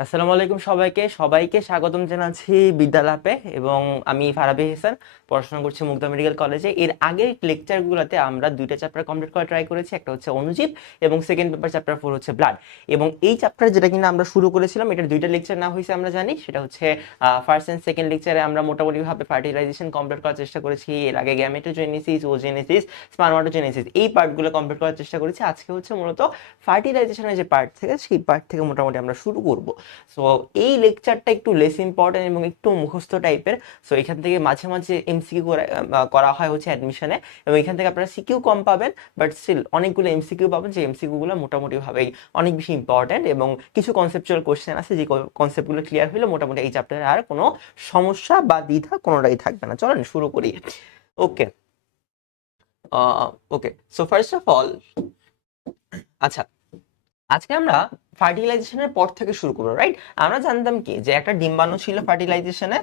আসসালামু আলাইকুম সবাইকে সবাইকে স্বাগতম জানাচ্ছি বিদ্যালাপে এবং আমি ফারাবি হাসান পড়াশোনা করছি মুগদা মেডিকেল কলেজে। এর আগের লেকচারগুলোতে আমরা দুইটা চ্যাপ্টার কমপ্লিট করা ট্রাই করেছি, একটা হচ্ছে অণুজীব এবং সেকেন্ড পেপার চ্যাপ্টার 4 হচ্ছে ব্লাড। এবং এই চ্যাপ্টার যেটা কিনা আমরা শুরু করেছিলাম, এটার দুইটা লেকচার না হয়েছে আমরা জানি, সেটা হচ্ছে ফার্স্ট এন্ড সেকেন্ড লেকচারে আমরা মোটামুটিভাবে ফার্টিলাইজেশন কমপ্লিট করার চেষ্টা করেছি। এর আগে গ্যামেটোজেনেসিস, ওজেনেসিস, স্পার্মাটোজেনেসিস এই পার্টগুলো কমপ্লিট করার চেষ্টা করেছি। আজকে হচ্ছে মূলত ফার্টিলাইজেশনের যে পার্ট থেকে সেই পার্ট থেকে মোটামুটি আমরা শুরু করব। সো এই লেকচারটা একটু লেস ইম্পর্টেন্ট এবং একটু মুখস্থ টাইপের। সো এখান থেকে মাঝে মাঝে এমসিকিউ করা হয় হচ্ছে অ্যাডমিশনে, এবং এখান থেকে আপনারা সিকিউ কম পাবেন, বাট স্টিল অনেকগুলো এমসিকিউ পাবেন, যে এমসিকিউ গুলো মোটামুটি ভাবেই অনেক বেশি ইম্পর্টেন্ট, এবং কিছু কনসেপচুয়াল কোশ্চেন আছে যে কনসেপ্টগুলো ক্লিয়ার হলে মোটামুটি এই চ্যাপ্টারে আর কোনো সমস্যা বা দ্বিধা কোনোটাই থাকবে না। চলেন শুরু করি। ওকে, ওকে, সো ফার্স্ট অফ অল, আচ্ছা, আজকে আমরা ফার্টিলাইজেশনের পর থেকে শুরু করবো, রাইট? আমরা জানতাম কি যে একটা ডিম্বাণু ছিল ফার্টিলাইজেশনে,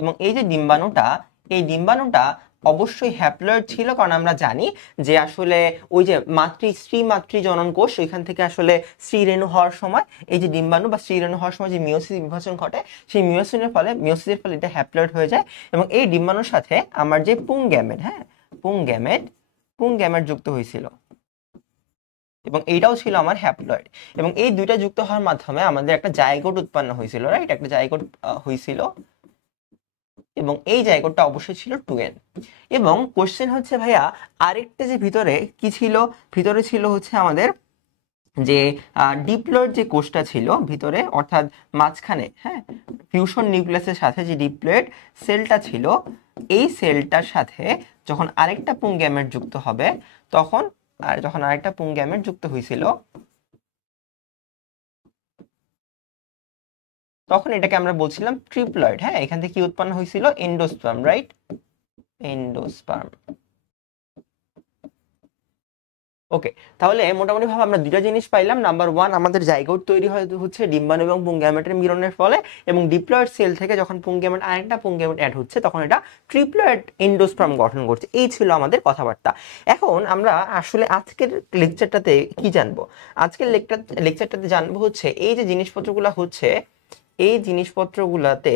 এবং এই যে ডিম্বাণুটা, এই ডিম্বাণুটা অবশ্যই হ্যাপ্লয়েড ছিল, কারণ আমরা জানি যে আসলে ওই যে স্ত্রী মাতৃ জনন কোষ, ওইখান থেকে আসলে স্ত্রী রেণু হওয়ার সময় এই যে ডিম্বাণু বা স্ত্রী রেণু হওয়ার সময় যে মিওসিস বিভাজন ঘটে, সেই মিওসিসের ফলে এটা হ্যাপ্লয়েড হয়ে যায়, এবং এই ডিম্বাণুর সাথে আমার যে পুংগ্যামেট, হ্যাঁ, পুংগ্যামেট যুক্ত হয়েছিল, এবং এইটাও ছিল আমার হ্যাপ্লয়েড, এবং এই দুইটা যুক্ত হওয়ার মাধ্যমে আমাদের একটা জাইগোট উৎপন্ন হয়েছিল, রাইট? একটা জাইগোট হয়েছিল, এবং এই জাইগোটটা অবশ্যই ছিল 2n। এবং কোশ্চেন হচ্ছে ভাইয়া, আরেকটা যে ভিতরে কি ছিল, ভিতরে ছিল হচ্ছে আমাদের যে ডিপ্লয়েড যে কোষটা ছিল ভিতরে, অর্থাৎ মাঝখানে, হ্যাঁ, ফিউশন নিউক্লিয়াসের সাথে যে ডিপ্লয়েড সেলটা ছিল, এই সেলটার সাথে যখন আরেকটা পুংগ্যামেট যুক্ত হবে, তখন যখন আরেকটা পুংগ্যামেট যুক্ত হয়েছিল, তখন এটাকে আমরা বলছিলাম ট্রিপ্লয়েড। হ্যাঁ, এখান থেকে কি উৎপন্ন হয়েছিল? Endosperm, right? এন্ডোস্পার্ম। ওকে, তাহলে মোটামুটি ভাবে আমরা দুটো জিনিস পাইলাম। নাম্বার ওয়ান, আমাদের জাইগোট তৈরি হচ্ছে ডিম্বাণু এবং পুংগ্যামেটের মিলনের ফলে, এবং ডিপ্লয়েড সেল থেকে যখন পুংগ্যামেট আরেকটা পুংগ্যামেট অ্যাড হচ্ছে, তখন এটা ট্রিপ্লয়েড এন্ডোস্পার্ম গঠন করছে। এই ছিল আমাদের কথাবার্তা। এখন আমরা আসলে আজকের লেকচারটাতে কি জানবো? আজকের লেকচারটাতে জানবো হচ্ছে এই যে জিনিসপত্রগুলো হচ্ছে, এই জিনিসপত্রগুলাতে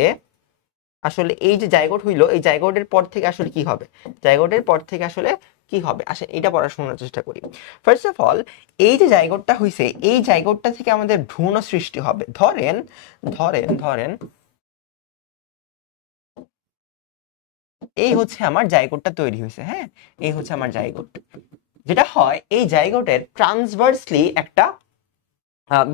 আসলে এই যে জাইগোট হইলো, এই জাইগোটের পর থেকে আসলে কি হবে, জাইগোটের পর থেকে আসলে কি হবে, আসলে এটা পড়াশোনার চেষ্টা করি। ফার্স্ট অফ অল, এই যে জাইগোটটা হইছে, এই জাইগোটটা থেকে আমাদের ভ্রূণ সৃষ্টি হবে। ধরেন ধরেন ধরেন এই হচ্ছে আমার জাইগোটটা তৈরি হয়েছে, হ্যাঁ, এই হচ্ছে আমার জাইগোট। যেটা হয়, এই জাইগোটের ট্রান্সভার্সলি একটা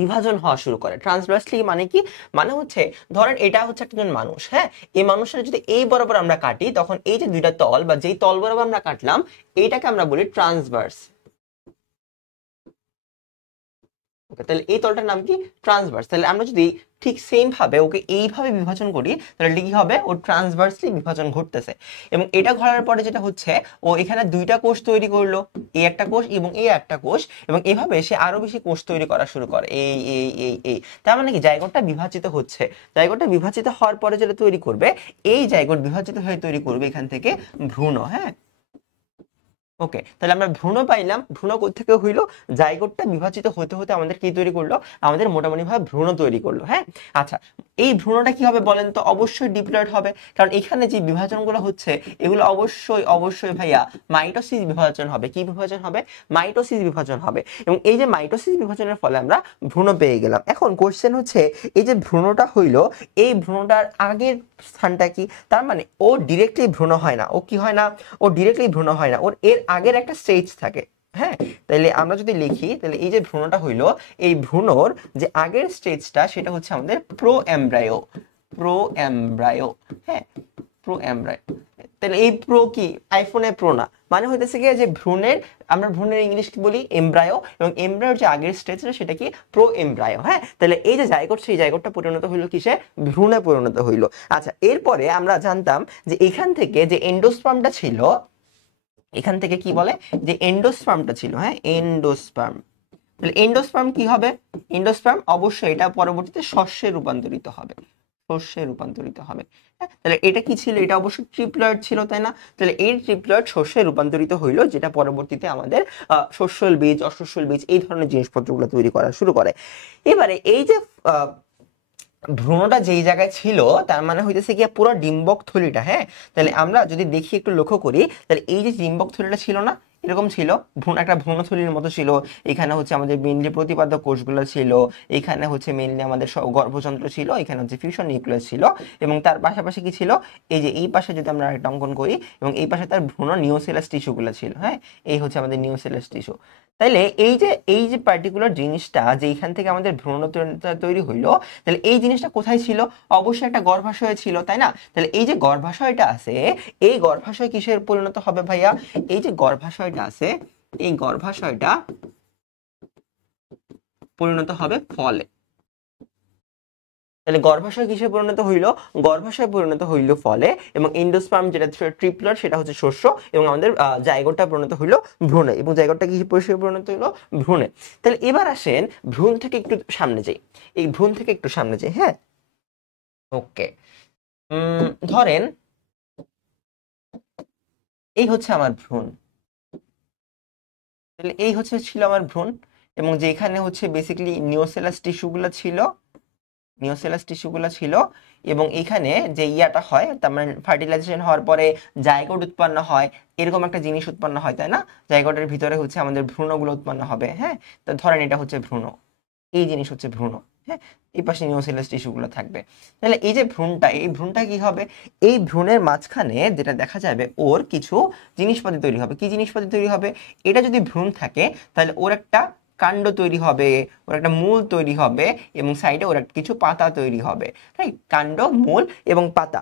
বিভাজন হওয়া শুরু করে। ট্রান্সভার্সলি মানে কি? মানে হচ্ছে, ধরেন এটা হচ্ছে একজন মানুষ, হ্যাঁ, এই মানুষের যদি এই বরাবর আমরা কাটি, তখন এই যে দুইটা তল বা যেই তল বরাবর আমরা কাটলাম, এইটাকে আমরা বলি ট্রান্সভার্স। তাহলে এই তলটার নাম কি? ট্রান্সভার্স। তাহলে আমরা যদি ঠিক সেম ভাবে ওকে এইভাবে বিভাজন করি, তাহলে কি হবে? ও ট্রান্সভার্সলি বিভাজন ঘটতেছে, এবং এটা ঘটার পরে যেটা হচ্ছে, ও এখানে দুইটা কোষ তৈরি করলো, এই একটা কোষ এবং এই একটা কোষ, এবং এভাবে সে আরো বেশি কোষ তৈরি করা শুরু করে, এই তার মানে কি, জাইগোটটা বিভাজিত হচ্ছে। জাইগোটটা বিভাজিত হওয়ার পরে যেটা তৈরি করবে, এই জাইগোট বিভাজিত হয়ে তৈরি করবে এখান থেকে ভ্রূণ। হ্যাঁ, ওকে, তাহলে আমরা ভ্রূণ পাইলাম। ভ্রূণ কোত্থেকে হইলো? জাইগোটটা বিভাজিত হতে হতে আমাদের কি তৈরি করলো? আমাদের মোটামুটি ভাবে ভ্রূণ তৈরি করলো। হ্যাঁ, আচ্ছা, এই ভ্রূণটা কি হবে বলেন তো? অবশ্যই ডিপ্লয়েড হবে, কারণ এখানে যে বিভাজনগুলো হচ্ছে, এগুলো অবশ্যই অবশ্যই ভাইয়া মাইটোসিস বিভাজন হবে। কি বিভাজন হবে? মাইটোসিস বিভাজন হবে, এবং এই যে মাইটোসিস বিভাজনের ফলে আমরা ভ্রূণ পেয়ে গেলাম। এখন কোশ্চেন হচ্ছে, এই যে ভ্রূণটা হইলো, এই ভ্রূণটার আগের স্থানটা কি? তার মানে ও ডিরেক্টলি ভ্রূণ হয় না। ও কি হয় না? ও ডিরেক্টলি ভ্রূণ হয় না, ওর এর আগের একটা স্টেজ থাকে। হ্যাঁ, তাহলে আমরা যদি লিখি, তাহলে এই যে ভ্রূণটা হইলো, এই ভ্রূণর যে আগের স্টেজটা, সেটা হচ্ছে আমাদের প্রো এমব্রায়ো। প্রো এমব্রায়ো, হ্যাঁ, প্রো এমব্রায়ো। তাহলে এই প্রো কি? আইফোনে প্রো না, মানে হইতেছে কি যে ভ্রূণের, আমরা ভ্রূণের ইংলিশ কি বলি? এমব্রায়ো, এবং এমব্রায়োর যে আগের স্টেজ সেটা কি? Pro embryo. হ্যাঁ, তাহলে এই যে জাইগোট, সেই জাইগোটটা পরিণত হইলো কিসে? ভ্রূণে পরিণত হইলো। আচ্ছা, এরপরে আমরা জানতাম যে এখান থেকে যে এন্ডোস্পার্মটা ছিল, এখান থেকে কি বলে? যে এন্ডোস্পার্মটা ছিল, হ্যাঁ, এন্ডোস্পার্ম। তাহলে এন্ডোস্পার্ম কি হবে? এন্ডোস্পার্ম অবশ্যই এটা পরবর্তীতে শস্যে রূপান্তরিত হবে, শস্যে রূপান্তরিত হবে। হ্যাঁ, তাহলে এটা কি ছিল? এটা অবশ্যই ট্রিপ্লয়েড ছিল, তাই না? তাহলে এই ট্রিপ্লয়েড শস্যে রূপান্তরিত হইলো, যেটা পরবর্তীতে আমাদের শস্যল বীজ, অশস্যল বীজ, এই ধরনের জিনিসপত্রগুলো তৈরি করা শুরু করে। এবারে এই যে ভ্রূণটা যেই জায়গায় ছিল তার মানে হইতেছে কি পুরো ডিম্বক থলিটা, হ্যাঁ। তাহলে আমরা যদি দেখি একটু লক্ষ্য করি, তাহলে এই যে ডিম্বক থলিটা ছিল না, এরকম ছিল, একটা ভ্রূণথলির মতো ছিল। এখানে হচ্ছে আমাদের মেইনলি প্রতিপাদ্য কোষগুলো ছিল, এখানে হচ্ছে মেইনলি আমাদের গর্ভযন্ত্র ছিল, এখানে হচ্ছে ফিউশন নিউক্লিয়াস ছিল, এবং তার পাশাপাশি কি ছিল, এই যে এই পাশে যদি আমরা একটা অঙ্কন করি, এবং এই পাশে তার ভ্রূণ নিউসেলাস টিস্যুগুলো ছিল, হ্যাঁ। এই হচ্ছে আমাদের নিউসেলাস টিস্যু। তাইলে এই যে পার্টিকুলার জিনিসটা যেখান থেকে আমাদের ভ্রূণটা তৈরি হইলো, তাহলে এই জিনিসটা কোথায় ছিল? অবশ্যই একটা গর্ভাশয়ে ছিল, তাই না? তাহলে এই যে গর্ভাশয়টা আছে, এই গর্ভাশয় কিসের পরিণত হবে ভাইয়া? এই যে গর্ভাশয়টা আছে, এই গর্ভাশয়টা পরিণত হবে ফলে। তাহলে গর্ভাশয় কিসে পরিণত হইল? গর্ভাশয় পরিণত হইল ফলে, এবং এন্ডোস্পার্ম যেটা ট্রিপলার সেটা হচ্ছে শস্য, এবং আমাদের জাইগোটটা পরিণত হইল ভ্রূণে, এবং জাইগোটটা কিসে পরিণত হইল? ভ্রূণে। তাহলে এবার আসেন ভ্রূণ থেকে একটু সামনে যাই, এই ভ্রূণ থেকে একটু সামনে যাই, হ্যাঁ। ওকে, ধরেন এই হচ্ছে আমার ভ্রূণ, তাহলে এই হচ্ছে ছিল আমার ভ্রূণ, এবং যেখানে হচ্ছে বেসিক্যালি নিওসেলাস টিস্যুগুলো ছিল, নিওসেলাস টিস্যুগুলো ছিল, এবং এখানে যে ইয়াটা হয়, তার মানে ফার্টিলাইজেশন হওয়ার পরে জাইগোট উৎপন্ন হয়, এরকম একটা জিনিস উৎপন্ন হয়, তাই না? জাইগোটের ভিতরে হচ্ছে আমাদের ভ্রূণগুলো উৎপন্ন হবে, হ্যাঁ। তো ধরেন এটা হচ্ছে ভ্রূণ, এই জিনিস হচ্ছে ভ্রূণ, হ্যাঁ। এই পাশে নিওসেলাস টিস্যুগুলো থাকবে। তাহলে এই যে ভ্রূণটা, এই ভ্রূণটা কি হবে? এই ভ্রূণের মাঝখানে যেটা দেখা যাবে, ওর কিছু জিনিসপাতি তৈরি হবে। কি জিনিসপাতি তৈরি হবে? এটা যদি ভ্রূণ থাকে, তাহলে ওর একটা কাণ্ড তৈরি হবে, ওর একটা মূল তৈরি হবে, এবং সাইডে ওর একটা কিছু পাতা তৈরি হবে, রাইট? কাণ্ড, মূল এবং পাতা।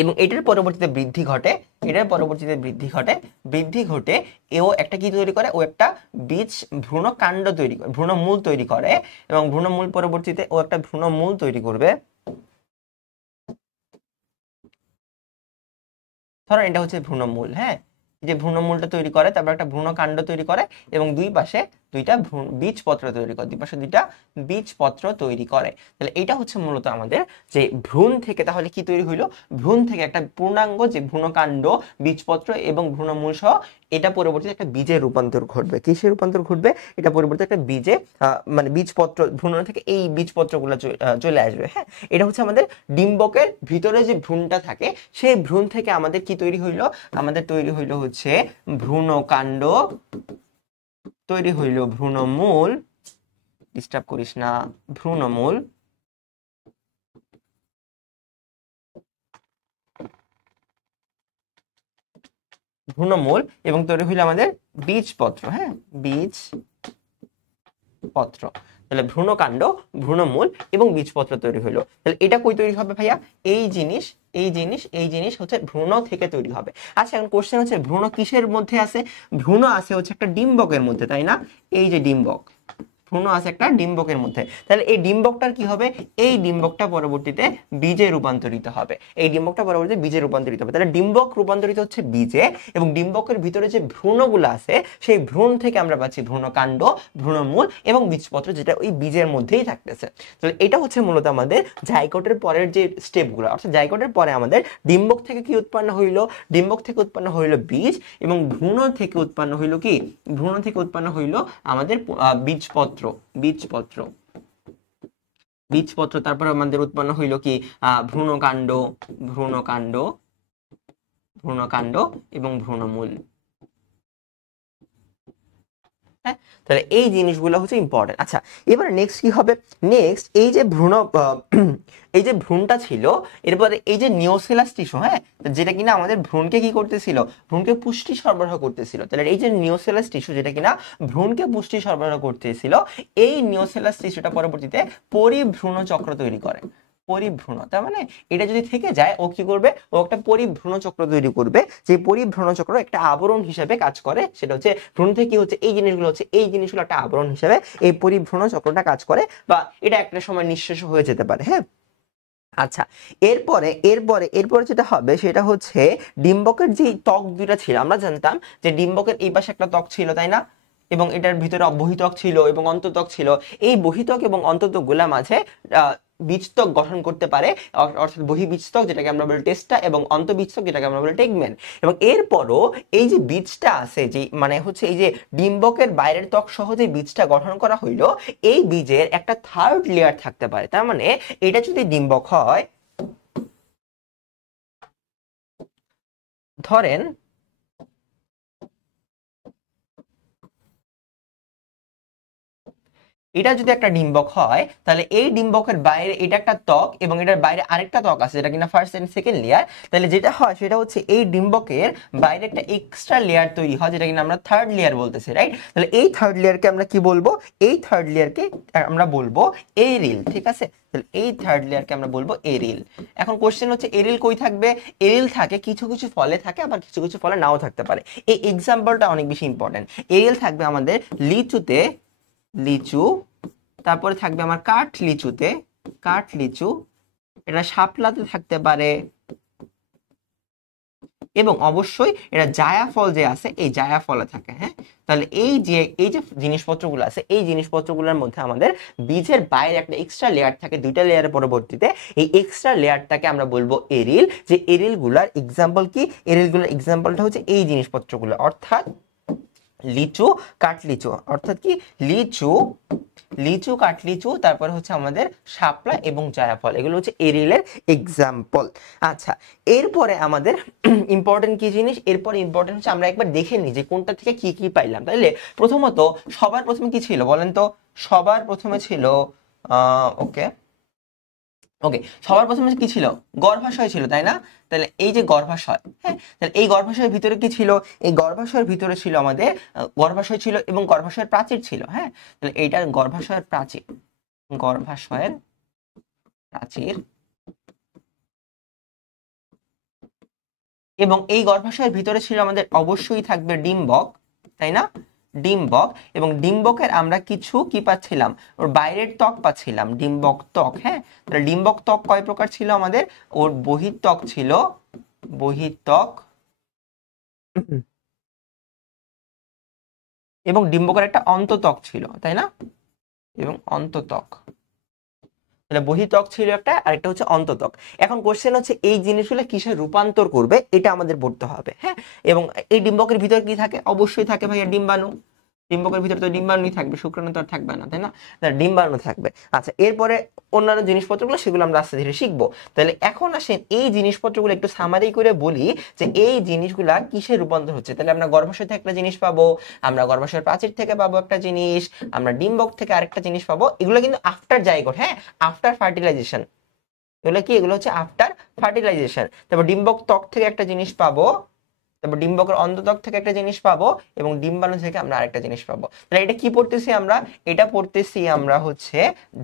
এবং এটার পরবর্তীতে বৃদ্ধি ঘটে, এটার পরবর্তীতে বৃদ্ধি ঘটে, বৃদ্ধি ঘটে এও একটা কি তৈরি করে? ও একটা বীজ ভ্রূণ কাণ্ড তৈরি করে, ভ্রূণ মূল তৈরি করে, এবং ভ্রূণ মূল পরবর্তীতে ও একটা ভ্রূণ মূল তৈরি করবে। ধরেন এটা হচ্ছে ভ্রূণ মূল, হ্যাঁ। যে ভ্রূণ মূলটা তৈরি করে, তারপর একটা ভ্রূণ কাণ্ড তৈরি করে, এবং দুই পাশে দুইটা বীজপত্র তৈরি করে, দুই পাশে দুইটা বীজপত্র তৈরি করে। তাহলে এটা হচ্ছে মূলত আমাদের যে ভ্রূণ থেকে তাহলে কি তৈরি হইলো? ভ্রূণ থেকে একটা পূর্ণাঙ্গ যে ভ্রূণকাণ্ড, বীজপত্র এবং ভ্রূণমূল সহ এটা পরবর্তীতে একটা বীজে রূপান্তর ঘটবে। কিসে রূপান্তর ঘটবে? এটা পরবর্তীতে একটা বীজে, মানে বীজপত্র, ভ্রূণ থেকে এই বীজপত্রগুলো চলে আসবে, হ্যাঁ। এটা হচ্ছে আমাদের ডিম্বকের ভিতরে যে ভ্রূণটা থাকে, সেই ভ্রূণ থেকে আমাদের কি তৈরি হইলো? আমাদের তৈরি হইলো হচ্ছে ভ্রূণকাণ্ড, তৈরি হইল ভ্রূণমূল, ডিস্টার্ব করিস না, ভ্রূণমূল, ভ্রূণমূল, এবং তৈরি হইল আমাদের বীজপত্র, হ্যাঁ, বীজপত্র। তাহলে ভ্রূণকাণ্ড, ভ্রূণমূল এবং বীজপত্র তৈরি হইলো। তাহলে এটা কই তৈরি হবে ভাইয়া? এই জিনিস, এই জিনিস, এই জিনিস হচ্ছে ভ্রূণ থেকে তৈরি হবে। আচ্ছা, এখন কোশ্চেন হচ্ছে ভ্রূণ কিসের মধ্যে আছে? ভ্রূণ আছে হচ্ছে একটা ডিম্বকের মধ্যে, তাই না? এই যে ডিম্বক, ভ্রূণ আছে একটা ডিম্বকের মধ্যে। তাহলে এই ডিম্বকটার কি হবে? এই ডিম্বকটা পরবর্তীতে বীজে রূপান্তরিত হবে, এই ডিম্বকটা পরবর্তীতে বীজে রূপান্তরিত হবে। তাহলে ডিম্বক রূপান্তরিত হচ্ছে বীজে, এবং ডিম্বকের ভিতরে যে ভ্রূণগুলো আছে, সেই ভ্রূণ থেকে আমরা পাচ্ছি ভ্রূণকাণ্ড, ভ্রূণমূল এবং বীজপত্র, যেটা ওই বীজের মধ্যেই থাকতেছে। তাহলে এটা হচ্ছে মূলত আমাদের জাইগোটের পরের যে স্টেপগুলো, অর্থাৎ জাইগোটের পরে আমাদের ডিম্বক থেকে কি উৎপন্ন হইলো? ডিম্বক থেকে উৎপন্ন হইলো বীজ, এবং ভ্রূণ থেকে উৎপন্ন হইলো কি? ভ্রূণ থেকে উৎপন্ন হইলো আমাদের বীজপত্র, বীজপত্র, বীজপত্র। তারপর আমাদের উৎপন্ন হইল কি? ভ্রূণকাণ্ড, ভ্রূণকাণ্ড, ভ্রূণকাণ্ড এবং ভ্রূণমূল, হ্যাঁ। তাহলে এই জিনিসগুলো হচ্ছে ইম্পর্টেন্ট। আচ্ছা, এবার নেক্সট কি হবে? নেক্সট এই যে ভ্রূণ, এই যে ভ্রূণটা ছিল, এরপরে এই যে নিওসেলাস টিস্যু, হ্যাঁ, যেটা কিনা আমাদের ভ্রূণকে কি করতেছিল? ভ্রূণকে পুষ্টি সরবরাহ করতেছিল। তাহলে এই যে নিওসেলাস টিস্যু, যেটা কিনা ভ্রূণকে পুষ্টি সরবরাহ করতেছিল, এই নিওসেলাস টিস্যুটা পরবর্তীতে পরিভ্রূণ চক্র তৈরি করে, পরিভ্রূণ। তার মানে এটা যদি থেকে যায়, ও কি করবে? ও একটা পরিভ্রূণ চক্র তৈরি করবে, যে পরিভ্রূণ চক্র একটা আবরণ হিসেবে কাজ করে। সেটা হচ্ছে ভ্রূণ থেকে কি হচ্ছে? এই জিনিসগুলো হচ্ছে, এই জিনিসগুলো একটা আবরণ হিসেবে এই পরিভ্রূণ চক্রটা কাজ করে, বা এটা একটা সময় নিঃশেষ হয়ে যেতে পারে, হ্যাঁ। আচ্ছা, এরপরে এরপরে এরপরে যেটা হবে সেটা হচ্ছে ডিম্বকের যে ত্বক দুইটা ছিল, আমরা জানতাম যে ডিম্বকের এই পাশে একটা ত্বক ছিল, তাই না? এবং এটার ভিতরে বহিত্বক ছিল এবং অন্তত্বক ছিল। এই বহিত্বক এবং অন্তত্বক গুলা মাঝে বীজতক গঠন করতে পারে, অর্থাৎ বহিঃবীজতক যেটাকে আমরা বলি টেস্টা এবং অন্তঃবীজতক যেটাকে আমরা বলি টেগমেন। এবং এরপরও এই যে বীজটা আছে, যে মানে হচ্ছে এই যে ডিম্বকের বাইরের ত্বক সহ যে বীজটা গঠন করা হইলো, এই বীজের একটা থার্ড লেয়ার থাকতে পারে। তার মানে এটা যদি ডিম্বক হয়, ধরেন এটা যদি একটা ডিম্বক হয়, তাহলে এই ডিম্বকের বাইরে এটা একটা ত্বক এবং এটার বাইরে আরেকটা ত্বক আছে যেটা কিনা ফার্স্ট এন্ড সেকেন্ড লেয়ার। তাহলে যেটা হয় সেটা হচ্ছে এই ডিম্বকের বাইরে একটা এক্সট্রা লেয়ার তৈরি হয় যেটা কিনা আমরা থার্ড লেয়ার বলতেছি, রাইট? তাহলে এই থার্ড লেয়ারকে আমরা কি বলবো? এই থার্ড লেয়ারকে আমরা বলবো এরিল, ঠিক আছে? তাহলে এই থার্ড লেয়ারকে আমরা বলবো এরিল। এখন কোশ্চেন হচ্ছে এরিল কই থাকবে? এরিল থাকে কিছু কিছু ফলে থাকে, আবার কিছু কিছু ফলে নাও থাকতে পারে। এই এক্সাম্পলটা অনেক বেশি ইম্পর্টেন্ট। এরিল থাকবে আমাদের লিচুতে, লিচু, তারপরে থাকবে আমার কাঠ লিচুতে, কাঠ লিচু, এটা শাপলাতে থাকতে পারে, এবং অবশ্যই এটা জায়া ফল যে আছে এই জায়া ফলে থাকে। হ্যাঁ, তাহলে এই যে জিনিসপত্রগুলো আছে, এই জিনিসপত্রগুলোর মধ্যে আমাদের বীজের বাইরে একটা এক্সট্রা লেয়ার থাকে, দুইটা লেয়ারের পরবর্তীতে এই এক্সট্রা লেয়ারটাকে আমরা বলবো এরিল। যে এরিলগুলার এক্সাম্পল কি? এরিলগুলোর এক্সাম্পলটা হচ্ছে এই জিনিসপত্রগুলো, অর্থাৎ লিচু, কাঠলিচু, অর্থাৎ কি লিচু, লিচু, কাঠলিচু, তারপর হচ্ছে আমাদের শাপলা এবং জায়াফল, এগুলো হচ্ছে এরিলের এক্সাম্পল। আচ্ছা, এরপরে আমাদের ইম্পর্টেন্ট কি জিনিস? এরপরে ইম্পর্টেন্ট হচ্ছে আমরা একবার দেখে নিই যে কোনটা থেকে কি কি পাইলাম। তাইলে প্রথমত সবার প্রথমে কি ছিল বলেন তো? সবার প্রথমে ছিল ওকে ওকে সবার প্রথমে কি ছিল? গর্ভাশয় ছিল, তাই না? তাহলে এই যে গর্ভাশয়, হ্যাঁ, তাহলে এই গর্ভাশয়ের ভিতরে কি ছিল? এই গর্ভাশয়ের ভিতরে ছিল আমাদের গর্ভাশয় ছিল এবং গর্ভাশয়ের প্রাচীর ছিল। হ্যাঁ, তাহলে এইটা গর্ভাশয়ের প্রাচীর, গর্ভাশয়ের প্রাচীর, এবং এই গর্ভাশয়ের ভিতরে ছিল আমাদের অবশ্যই থাকবে ডিম্বক, তাই না? ডিম্বক, এবং ডিম্বকের আমরা কিছু কি পাচ্ছিলাম? ওর বাইরের ত্বক পাচ্ছিলাম, ডিম্বক ত্বক। হ্যাঁ, তাহলে ডিম্বক ত্বক কয় প্রকার ছিল আমাদের? ওর বহিঃত্বক ছিল, বহিঃত্বক, এবং ডিম্বকের একটা অন্তত্বক ছিল, তাই না? এবং অন্তত্বক, তাহলে বহিঃত্বক ছিল একটা, আরেকটা হচ্ছে অন্তত্বক। এখন কোশ্চেন হচ্ছে এই জিনিসগুলো কিসে রূপান্তর করবে এটা আমাদের পড়তে হবে। হ্যাঁ, এবং এই ডিম্বকের ভিতর কি থাকে? অবশ্যই থাকে ভাইয়া ডিম্বাণু। ডিম্বকের ভিতরে তো ডিম্বাণুই থাকবে, শুক্রাণু তো আর থাকবে না, তাই না? ডিম্বাণু থাকবে। আচ্ছা, এরপরে অন্যান্য জিনিসপত্রগুলো সেগুলো আমরা আস্তে ধীরে শিখবো। তাহলে এখন আসেন এই জিনিসপত্রগুলো একটু সামারি করে বলি যে এই জিনিসগুলা কিসে রূপান্তর হচ্ছে। তাহলে আমরা গর্ভাশয় থেকে একটা জিনিস পাবো, আমরা গর্ভাশয়ের প্রাচীর থেকে পাবো একটা জিনিস, আমরা ডিম্বক থেকে আরেকটা জিনিস পাবো। এগুলো কিন্তু আফটার জাইগোট, হ্যাঁ, আফটার ফার্টিলাইজেশন। এগুলো কি? এগুলো হচ্ছে আফটার ফার্টিলাইজেশন। তারপর ডিম্বক ত্বক থেকে একটা জিনিস পাবো, তারপর ডিম্বকের অন্তত্বক থেকে একটা জিনিস পাবো, এবং ডিম্বাণু থেকে আমরা আরেকটা জিনিস পাবো। তাহলে এটা কি পড়তেছি আমরা? এটা পড়তেছি আমরা হচ্ছে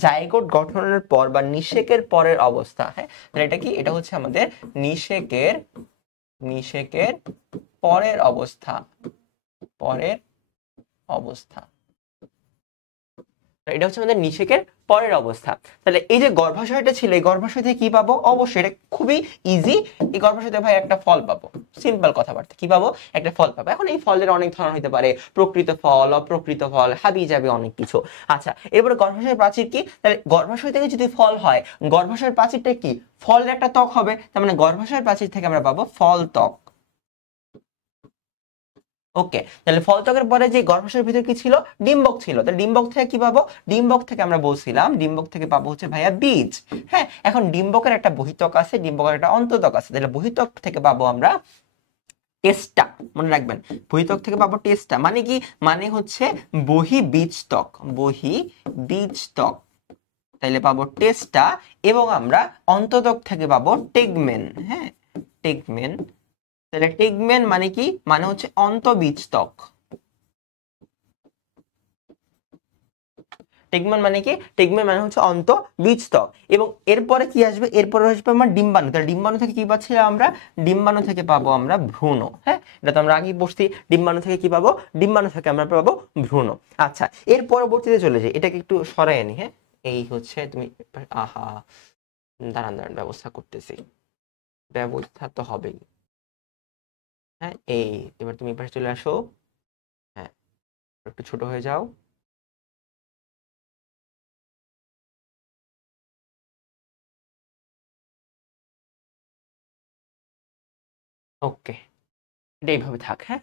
জাইগোট গঠনের পর বা নিষেকের পরের অবস্থা। হ্যাঁ, তাহলে এটা কি? এটা হচ্ছে আমাদের নিষেকের, নিষেকের পরের অবস্থা, পরের অবস্থা। এটা হচ্ছে আমাদের নিষেকের পরের অবস্থা। তাহলে এই যে গর্ভাশয়টা ছিল, এই গর্ভাশয় থেকে কি পাবো? অবশ্যই এটা খুবই ইজি, এই গর্ভাশয় থেকে ভাই একটা ফল পাবো। সিম্পল কথাবার্তা, কি পাবো? একটা ফল পাবো। এখন এই ফলের অনেক ধরন হতে পারে, প্রকৃত ফল, অপ্রকৃত ফল, হাবি যাবে অনেক কিছু। আচ্ছা, এরপরে গর্ভাশয়ের প্রাচীর কি? তাহলে গর্ভাশয় থেকে যদি ফল হয়, গর্ভাশয়ের প্রাচীরটা কি? ফলের একটা ত্বক হবে, তার মানে গর্ভাশয়ের প্রাচীর থেকে আমরা পাবো ফল ত্বক। ওকে, তাহলে ফলত্বকের পরে যে গর্ভাশয়ের ভিতরে কি ছিল? ডিম্বক ছিল। তাহলে ডিম্বক থেকে কি পাবো? ডিম্বক থেকে আমরা বলছিলাম ডিম্বক থেকে পাবো হচ্ছে ভাইয়া বীজ। হ্যাঁ, এখন ডিম্বকের একটা বহিত্বক আছে, ডিম্বকের একটা অন্তত্বক আছে। তাহলে বহিত্বক থেকে পাবো আমরা টেস্টা, মনে রাখবেন, বহিত্বক থেকে পাবো টেস্টা। মানে কি? মানে হচ্ছে বহিঃবীজত্বক, বহিঃবীজত্বক। তাইলে পাবো টেস্টা, এবং আমরা অন্তত্বক থেকে পাবো টেগমেন। হ্যাঁ, টেগমেন। তাহলে টেগমেন মানে কি? মানে হচ্ছে অন্তঃবীজত্বক। টেগমেন মানে কি? টেগমেন মানে হচ্ছে অন্তঃবীজত্বক। এবং এরপরে কি আসবে? এরপরে আসবে আমার ডিম্বাণু। তাহলে ডিম্বাণু থেকে কি পাচ্ছিলাম আমরা? ডিম্বাণু থেকে পাবো আমরা ভ্রূণ। হ্যাঁ, এটা তো আমরা আগেই পড়ছি। ডিম্বাণু থেকে কি পাবো? ডিম্বাণু থেকে আমরা পাবো ভ্রূণ। আচ্ছা, এর পরবর্তীতে চলে যাই, এটাকে একটু সরাই আনি। হ্যাঁ, এই হচ্ছে তুমি, আহা, দাঁড়ান দাঁড়ান, ব্যবস্থা করতেছি, ব্যবস্থা তো হবেই। হ্যাঁ, এই এবার তুমি পাশে চলে আসো। হ্যাঁ, একটু ছোট হয়ে যাও। ওকে, এটা এইভাবে থাক। হ্যাঁ,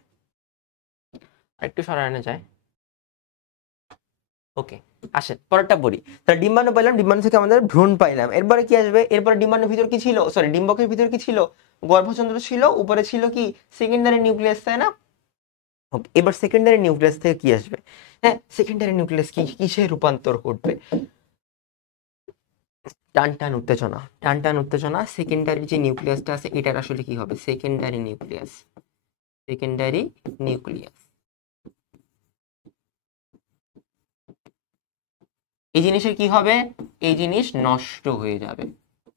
একটু সরানো যায়। ওকে, আসেন পরেরটা বলি। তাহলে ডিম্বাণু পাইলাম, ডিম্বাণু থেকে আমাদের ভ্রূণ পাইলাম। এরপরে কি আসবে? এরপরে ডিম্বাণুর ভিতর কি ছিল, সরি ডিম্বকের ভিতর কি ছিল? গর্ভযন্ত্র ছিল, উপরে ছিল কি সেকেন্ডারি নিউক্লিয়াস, তাই না? ওকে, এবার সেকেন্ডারি নিউক্লিয়াস থেকে কি আসবে? হ্যাঁ, সেকেন্ডারি নিউক্লিয়াস কি কিসে রূপান্তর ঘটবে? টান টান উত্তেজনা, টান টান উত্তেজনা। সেকেন্ডারি যে নিউক্লিয়াসটা আছে এটার আসলে কি হবে? Secondary nucleus, secondary nucleus. এই জিনিসের কি হবে? এই জিনিস নষ্ট হয়ে যাবে,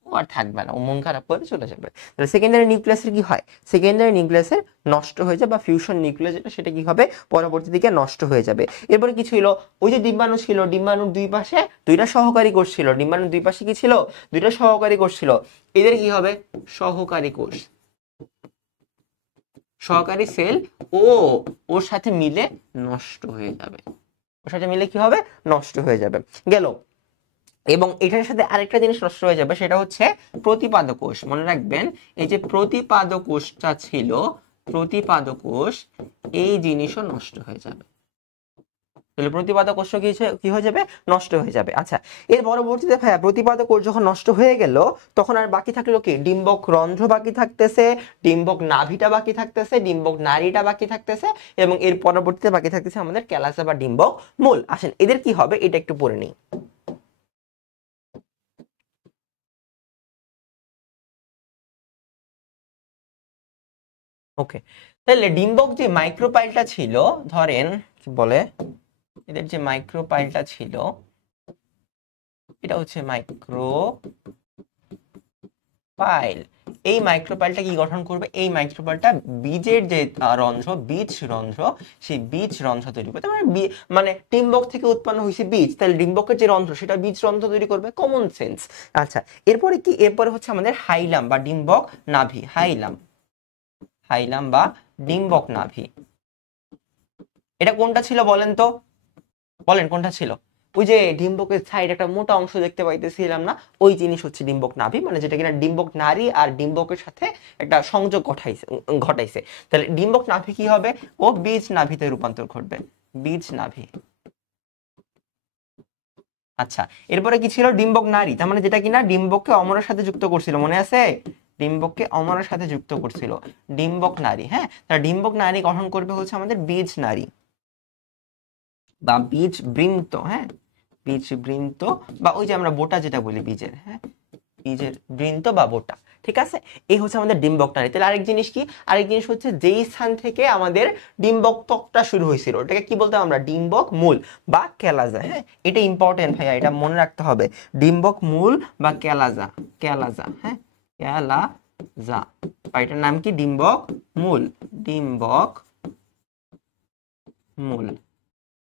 ও আর থাকবে না, ও মন খারাপ করে চলে যাবে। তাহলে সেকেন্ডারি নিউক্লিয়াসের কি হয়? সেকেন্ডারি নিউক্লিয়াসের নষ্ট হয়ে যাবে, বা ফিউশন নিউক্লিয়াস যেটা, সেটা কি হবে? পরবর্তী দিকে নষ্ট হয়ে যাবে। এরপরে কি ছিল? ওই যে ডিম্বাণু ছিল, ডিম্বাণুর দুই পাশে দুইটা সহকারী কোষ ছিল। ডিম্বাণুর দুই পাশে কি ছিল? দুইটা সহকারী কোষ ছিল। এদের কি হবে? সহকারী কোষ, সহকারী সেল। ও ওর সাথে মিলে নষ্ট হয়ে যাবে, ওর সাথে মিলে কি হবে? নষ্ট হয়ে যাবে। গেল। এবং এটার সাথে আরেকটা জিনিস নষ্ট হয়ে যাবে, সেটা হচ্ছে প্রতিপাদ কোষ। মনে রাখবেন, এই যে প্রতিপাদ কোষটা ছিল, প্রতিপাদ কোষ, এই জিনিসও নষ্ট হয়ে যাবে। তাহলে প্রতিপাদ কোষ কি হয়ে যাবে? নষ্ট হয়ে যাবে। আচ্ছা, এর পরবর্তীতে ভাইয়া প্রতিপাদ কোষ যখন নষ্ট হয়ে গেল, তখন আর বাকি থাকলো কি? ডিম্বক রন্ধ্র বাকি থাকতেছে, ডিম্বক নাভিটা বাকি থাকতেছে, ডিম্বক নাড়িটা বাকি থাকতেছে, এবং এর পরবর্তীতে বাকি থাকতেছে আমাদের ক্যালাসা বা ডিম্বক মূল। আসেন, এদের কি হবে এটা একটু পড়ে নিই। ওকে, তাহলে ডিম্বক যে মাইক্রোপাইলটা ছিল, ধরেন কি বলে, এদের যে মাইক্রোপাইলটা ছিল, এটা হচ্ছে মাইক্রোপাইল। এই মাইক্রোপাইলটা কি গঠন করবে? এই মাইক্রোপাইলটা বীজের যে রন্ধ্র, বীজ রন্ধ্র, সেই বীজ রন্ধ্র তৈরি করবে। মানে মানে ডিম্বক থেকে উৎপন্ন হয়েছে বীজ, তাহলে ডিম্বকের যে রন্ধ্র, সেটা বীজ রন্ধ্র তৈরি করবে। Common sense. আচ্ছা, এরপরে কি? এরপরে হচ্ছে আমাদের হাইলাম বা ডিম্বক নাভি। হাইলাম, হাইলাম বা ডিম্বক নাভি। এটা কোনটা ছিল বলেন তো? বলেন কোনটা ছিল? ওই যে ডিম্বকের সাইড একটা মোটা অংশ দেখতে পাইতেছিলাম না, ওই জিনিস হচ্ছে ডিম্বক নাভি, মানে যেটা কিনা ডিম্বক নারী আর ডিম্বকের সাথে একটা সংযোগ ঘটাইছে। তাহলে ডিম্বক নাভি কি হবে? ও বীজ নাভিতে রূপান্তর ঘটবে, বীজ নাভি। আচ্ছা, এরপরে কি ছিল? ডিম্বক নারী, তার মানে যেটা কিনা ডিম্বককে অমরের সাথে যুক্ত করছিল, মনে আছে? ডিম্বককে অমরের সাথে যুক্ত করছিল, ডিম্বক নারী। হ্যাঁ, তাহলে ডিম্বক নারী গঠন করবে হচ্ছে আমাদের বীজ নারী বা বীজ বৃন্ত। হ্যাঁ, বীজ বৃন্ত, বা ওই যে আমরা বোটা যেটা বলি বীজের, হ্যাঁ, বীজের বৃন্ত বা বোটা। ঠিক আছে, এই হচ্ছে আমাদের ডিম্বক নালী। তাহলে আরেক জিনিস কি? আরেক জিনিস হচ্ছে যেই স্থান থেকে আমাদের ডিম্বক ত্বকটা শুরু হয়েছিল, ওটাকে কি বলতাম আমরা? ডিম্বক মূল বা ক্যালাজা। হ্যাঁ, এটা ইম্পর্টেন্ট ভাইয়া, এটা মনে রাখতে হবে। ডিম্বক মূল বা ক্যালাজা, ক্যালাজা। হ্যাঁ, ক্যালাজা, এটার নাম কি? ডিম্বক মূল, ডিম্বক মূল।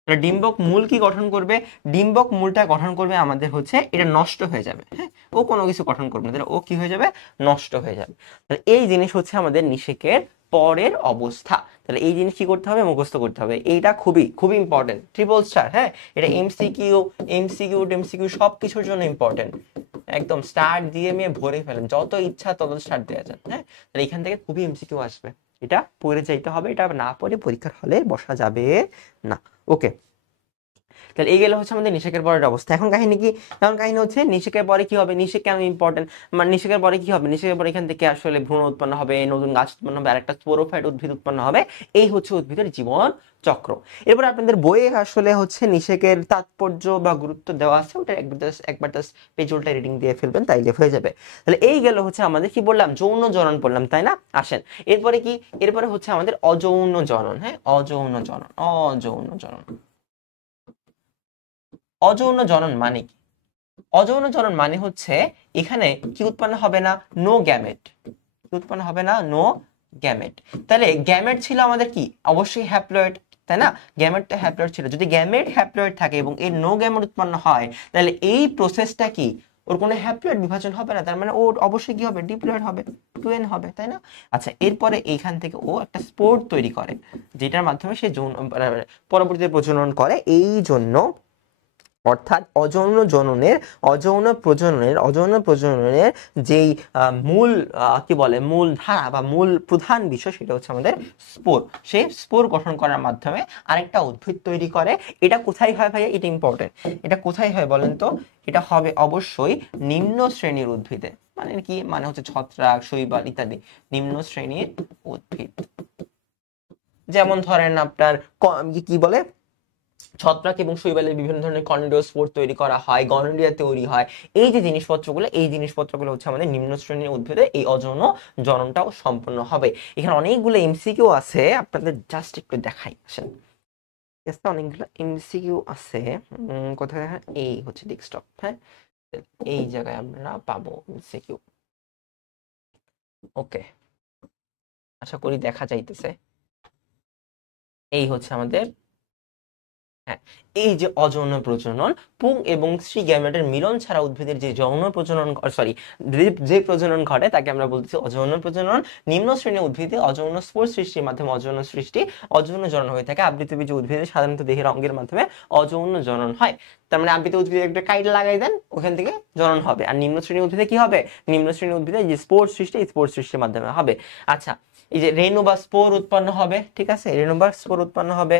ডিম্বক মূল কি গঠন করবে? ডিম্বক মূলটা গঠন করবে আমাদের হচ্ছে, এটা নষ্ট হয়ে যাবে। হ্যাঁ, ও কোনো কিছু গঠন করবে না, ও কি হয়ে যাবে? নষ্ট হয়ে যাবে। তাহলে এই জিনিস হচ্ছে আমাদের নিষেকের পরের অবস্থা। তাহলে এই জিনিস কি করতে হবে? মুখস্থ করতে হবে। এইটা খুবই খুবই ইম্পর্টেন্ট, ট্রিপল স্টার। হ্যাঁ, এটা এমসিকিউ, এমসিকিউ সব কিছুর জন্য ইম্পর্টেন্ট। একদম স্টার দিয়ে মেয়ে ভরে ফেলেন, যত ইচ্ছা তত স্টার দেওয়া যায়। হ্যাঁ, তাহলে এখান থেকে খুবই এমসিকিউ আসবে, এটা পড়ে যাইতে হবে। এটা না পড়ে পরীক্ষার হলে বসা যাবে না। ওকে, তাহলে এই গেলে হচ্ছে আমাদের নিষেকের পরের অবস্থা। এখন কাহিনী কি? এখন কাহিনী হচ্ছে নিষেকের পরে কি হবে? নিষেক কেন ইম্পর্টেন্ট? মানে নিষেকের পরে কি হবে? নিষেকের পরে এখান থেকে আসলে ভ্রূণ উৎপন্ন হবে, নতুন গাছ উৎপন্ন হবে, আরেকটা স্পোরোফাইট উদ্ভিদ উৎপন্ন হবে। এই হচ্ছে উদ্ভিদের জীবন চক্র। এরপর আপনাদের বইয়ে আসলে হচ্ছে নিষেকের তাৎপর্য বা গুরুত্ব দেওয়া আছে, ওটা একবার জাস্ট পেজ উল্টা রিডিং দিয়ে ফেলবেন, তাইলে হয়ে যাবে। তাহলে এই গেল হচ্ছে আমাদের কি বললাম? যৌন জনন পড়লাম, তাই না? আসেন, এরপরে কি? এরপরে হচ্ছে আমাদের অযৌন জনন। হ্যাঁ, অযৌন জনন, অযৌন জনন। অযৌন জনন মানে কি? অযৌন জনন মানে হচ্ছে এখানে কি উৎপন্ন হবে না? No gamete. কি উৎপন্ন হবে না? No gamete. তাহলে গ্যামেট ছিল আমাদের কি? অবশ্যই হ্যাপ্লয়েড, তাই না? গ্যামেটটা হ্যাপ্লয়েড ছিল। যদি গ্যামেট হ্যাপ্লয়েড থাকে এবং এর নো গ্যামেট উৎপন্ন হয়, তাহলে এই প্রসেসটা কি? ওর কোনো হ্যাপ্লয়েড বিভাজন হবে না, তার মানে ওর অবশ্যই কি হবে? ডিপ্লয়েড হবে, টুয়েন হবে, তাই না? আচ্ছা, এরপরে এইখান থেকে ও একটা স্পোর তৈরি করে, যেটার মাধ্যমে সে যৌন পরবর্তীতে প্রজনন করে। এই জন্য অর্থাৎ অযৌন প্রজননের যেই মূল কি বলে মূল ধারা বা মূল প্রধান বিষয় সেটা হচ্ছে আমাদের স্পোর। সেই স্পোর গঠন করার মাধ্যমে আরেকটা উদ্ভিদ তৈরি করে। এটা কোথায় হয় ভাইয়া? এটা ইম্পর্টেন্ট। এটা কোথায় হয় বলেন তো? এটা হবে অবশ্যই নিম্ন শ্রেণীর উদ্ভিদে। মানে কি? মানে হচ্ছে ছত্রাক, শৈবাল ইত্যাদি নিম্ন শ্রেণীর উদ্ভিদ। যেমন ধরেন আপনার কি বলে ছত্রাক এবং শৈবালের বিভিন্ন ধরনের কর্নিডিওস্পোর তৈরি করা হয়, গনোরিয়া তৈরি হয়। এই যে জিনিসপত্রগুলো হচ্ছে আমাদের নিম্ন শ্রেণীর উদ্ভিদে এই অযৌন জননটাও সম্পন্ন হবে। এখানে অনেকগুলো এমসিকিউ আছে, আপনাদের জাস্ট একটু দেখাই আসেন। অনেকগুলো এমসিকিউ আছে, কোথায়? এই হচ্ছে ডেস্কটপ। হ্যাঁ, এই জায়গায় আমরা পাবো এমসিকিউ। ওকে, আশা করি দেখা যাইতেছে। এই হচ্ছে আমাদের, হ্যাঁ, এই যে অযৌন প্রজনন, পুং এবং স্ত্রী গ্যামেটের মিলন ছাড়া উদ্ভিদের যে যৌন প্রজনন, সরি, যে প্রজনন ঘটে তাকে আমরা বলতেছি অযৌন প্রজনন। নিম্ন শ্রেণীর উদ্ভিদে অযৌন স্পোর সৃষ্টির মাধ্যমে অযৌন জনন হয়ে থাকে। আবৃতবীজী উদ্ভিদে সাধারণত দেহের অঙ্গের মাধ্যমে অযৌন জনন হয়। তার মানে আবৃত উদ্ভিদে একটা কাইট লাগাই দেন, ওখান থেকে জনন হবে। আর নিম্ন শ্রেণীর উদ্ভিদে কি হবে? নিম্ন শ্রেণীর উদ্ভিদে যে স্পোর সৃষ্টি, এই স্পোর সৃষ্টির মাধ্যমে হবে। আচ্ছা, এই যে রেণু বা স্পোর উৎপন্ন হবে, ঠিক আছে, রেণু বা স্পোর উৎপন্ন হবে।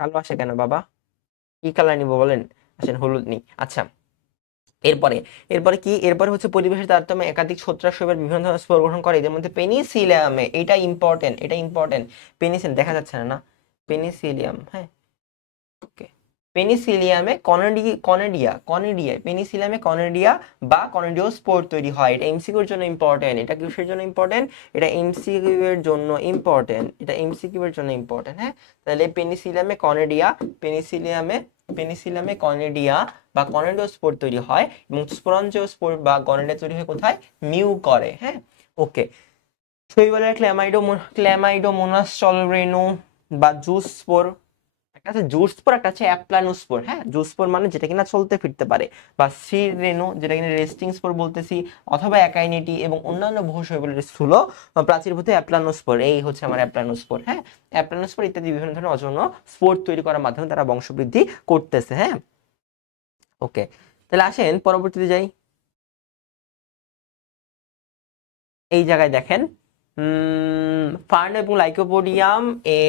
কালো আসে কেন বাবা? কি কালার নিবো বলেন? আসেন হলুদ নি। আচ্ছা, এরপরে এরপরে হচ্ছে পরিবেশের তারতম্যে একাধিক ছত্রাক শৈবাল বিভিন্ন ধরনের স্পোর গঠন করে। এদের মধ্যে পেনিসিলিয়ামে, এটা ইম্পর্টেন্ট, পেনিসিলিয়াম দেখা যাচ্ছে না, পেনিসিলিয়াম, হ্যাঁ, ওকে, পেনিসিলিয়ামে পেনিসিলিয়ামে কনেডিয়া বা কনেডিওস্পোর তৈরি হয়। এটা এমসিকিউ এর জন্য ইম্পর্টেন্ট। এটা কিসের জন্য ইম্পর্টেন্ট? এটা এমসিকিউ এর জন্য ইম্পর্টেন্ট। হ্যাঁ, তাহলে পেনিসিলিয়ামে কনেডিয়া বা কনেডিওস্পোর তৈরি হয় এবং স্পোরঞ্জিওস্পোর বা গনেডিয়া তৈরি হয় কোথায়? মিউ করে। হ্যাঁ, ওকে। শৈবালের ক্ল্যামাইডোমোনাস চলরেণু বা জুস স্পোর, একটা আছে জুট স্পোর, একটা আছে অ্যাপ্লানোস্পোর। হ্যাঁ, জুট স্পোর মানে যেটা কিনা চলতে ফিরতে পারে, বা স্ত্রীর রেণু যেটা কিনা রেস্টিং স্পোর বলতেছি, অথবা একাইনিটি এবং অন্যান্য বহু শৈবালের স্থূল প্রাচীরভূত অ্যাপ্লানোস্পোর। এই হচ্ছে আমার অ্যাপ্লানোস্পোর। হ্যাঁ, অ্যাপ্লানোস্পোর ইত্যাদি বিভিন্ন ধরনের অযৌন স্পোর তৈরি করার মাধ্যমে তারা বংশবৃদ্ধি করতেছে। হ্যাঁ, ওকে, তাহলে আসেন পরবর্তীতে যাই। এই জায়গায় দেখেন, ফার্ন এবং লাইকোপোডিয়াম এ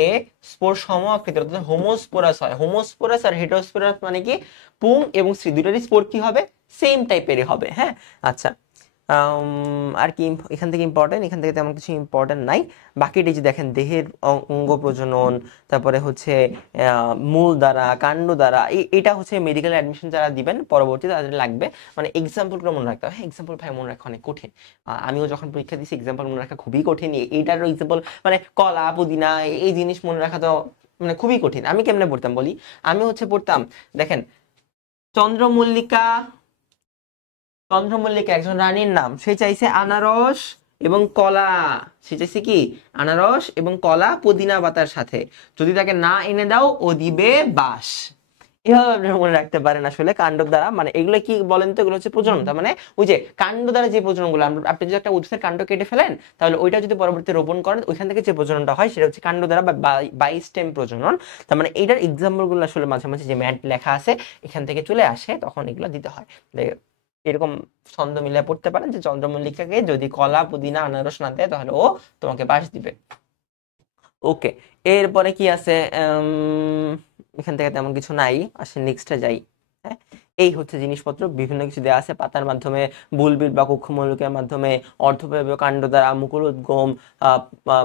স্পোর সম আকৃতির অর্থাৎ হোমোস্পোরাস হয়। হোমোস্পোরাস আর হেটারোস্পোরাস মানে কি? পুং এবং স্ত্রী দুইটারই স্পোর কি হবে? সেম টাইপেরই হবে। হ্যাঁ, আচ্ছা, আর কি এখান থেকে তেমন কিছু ইম্পর্টেন্ট নাই। বাকিটা যে দেখেন, দেহের অঙ্গ প্রজনন, তারপরে হচ্ছে মূল দ্বারা, কাণ্ড দ্বারা, এটা হচ্ছে মেডিকেল অ্যাডমিশন যারা দিবেন পরবর্তীতে তাদের লাগবে। মানে এক্সাম্পলগুলো মনে রাখতে হবে। হ্যাঁ, এক্সাম্পল ভাই মনে রাখা অনেক কঠিন। আমিও যখন পরীক্ষা দিচ্ছি এক্সাম্পল মনে রাখা খুবই কঠিন। এইটারও এক্সাম্পল মানে কলা, পুদিনা, এই জিনিস মনে রাখা তো মানে খুবই কঠিন। আমি কেমনে পড়তাম বলি? আমি হচ্ছে পড়তাম, দেখেন, চন্দ্রমল্লিকা একজন রানীর নাম। সে চাইছে আনারস এবং কলা। সে চাইছে কি? আনারস এবং কলা পুদিনা পাতার সাথে। যদি তাকে না এনে দাও, ও দিবে বাঁশ। এভাবে আপনি মনে রাখতে পারেন। আসলে কাণ্ড দ্বারা মানে এগুলো কি বলেন তো? এগুলো হচ্ছে প্রজনন। তার মানে ওই যে কাণ্ড দ্বারা যে প্রজনন গুলো, আপনি যদি একটা উদ্ভিদের কাণ্ড কেটে ফেলেন, তাহলে ওইটা যদি পরবর্তীতে রোপণ করেন, ওইখান থেকে যে প্রজননটা হয় সেটা হচ্ছে কাণ্ড দ্বারা বা বাই স্টেম প্রজনন। তার মানে এইটার এক্সাম্পল গুলো আসলে মাঝে মাঝে যে ম্যাট লেখা আছে এখান থেকে চলে আসে, তখন এগুলো দিতে হয়। এরকম ছন্দ মিলে পড়তে পারেন যে চন্দ্রমল্লিকাকে যদি কলা, পুদিনা, আনারস না দেয়, তাহলে ও তোমাকে বাঁশ দিবে। ওকে, এরপরে কি আছে? এখান থেকে তেমন কিছু নাই। আসে নেক্সটে যাই। হ্যাঁ, এই হচ্ছে জিনিসপত্র, বিভিন্ন কিছু দেওয়া আছে। পাতার মাধ্যমে, বুলবিল বা কক্ষমৌলিকের মাধ্যমে, অর্ধবায়বীয় কাণ্ড দ্বারা, মুকুলোদ্গম,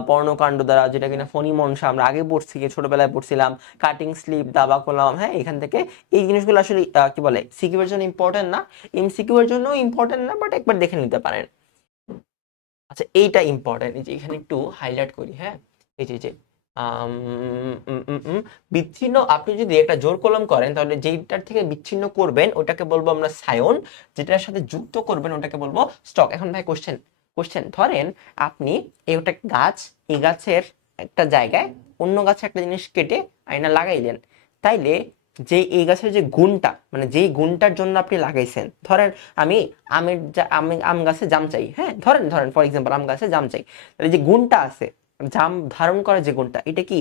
পর্ণকাণ্ড দ্বারা, যেটা কিনা ফণি মনসা আমরা আগে পড়ছি, ছোটবেলায় পড়ছিলাম, কাটিং স্লিপ, দাবা কলাম। হ্যাঁ, এখান থেকে এই জিনিসগুলো আসলে কি বলে, সিকিউ এর জন্য ইম্পর্টেন্ট না, এমসিকিউ এর জন্য ইম্পর্টেন্ট না, বাট একবার দেখে নিতে পারেন। আচ্ছা, এইটা ইম্পর্টেন্ট, এই যে এখানে একটু হাইলাইট করি। হ্যাঁ, এই যে বিচ্ছিন্ন, আপনি যদি একটা জোর কলম করেন, তাহলে যেটার থেকে বিচ্ছিন্ন করবেন ওটাকে বলবো আমরা সায়ন, যেটার সাথে যুক্ত করবেন ওটাকে বলবো স্টক। এখন ভাই কোশ্চেন ধরেন আপনি একটা গাছ, এই গাছের একটা জায়গায় অন্য গাছে একটা জিনিস কেটে আয়না লাগাইলেন, তাইলে যে এই গাছের যে গুণটা, মানে যেই গুণটার জন্য আপনি লাগাইছেন, ধরেন আমি আম গাছে জাম চাই। হ্যাঁ, ধরেন ফর এক্সাম্পল আম গাছে জাম চাই, তাহলে যে গুণটা আছে, জাম ধারণ করার যে গুণটা, এটা কি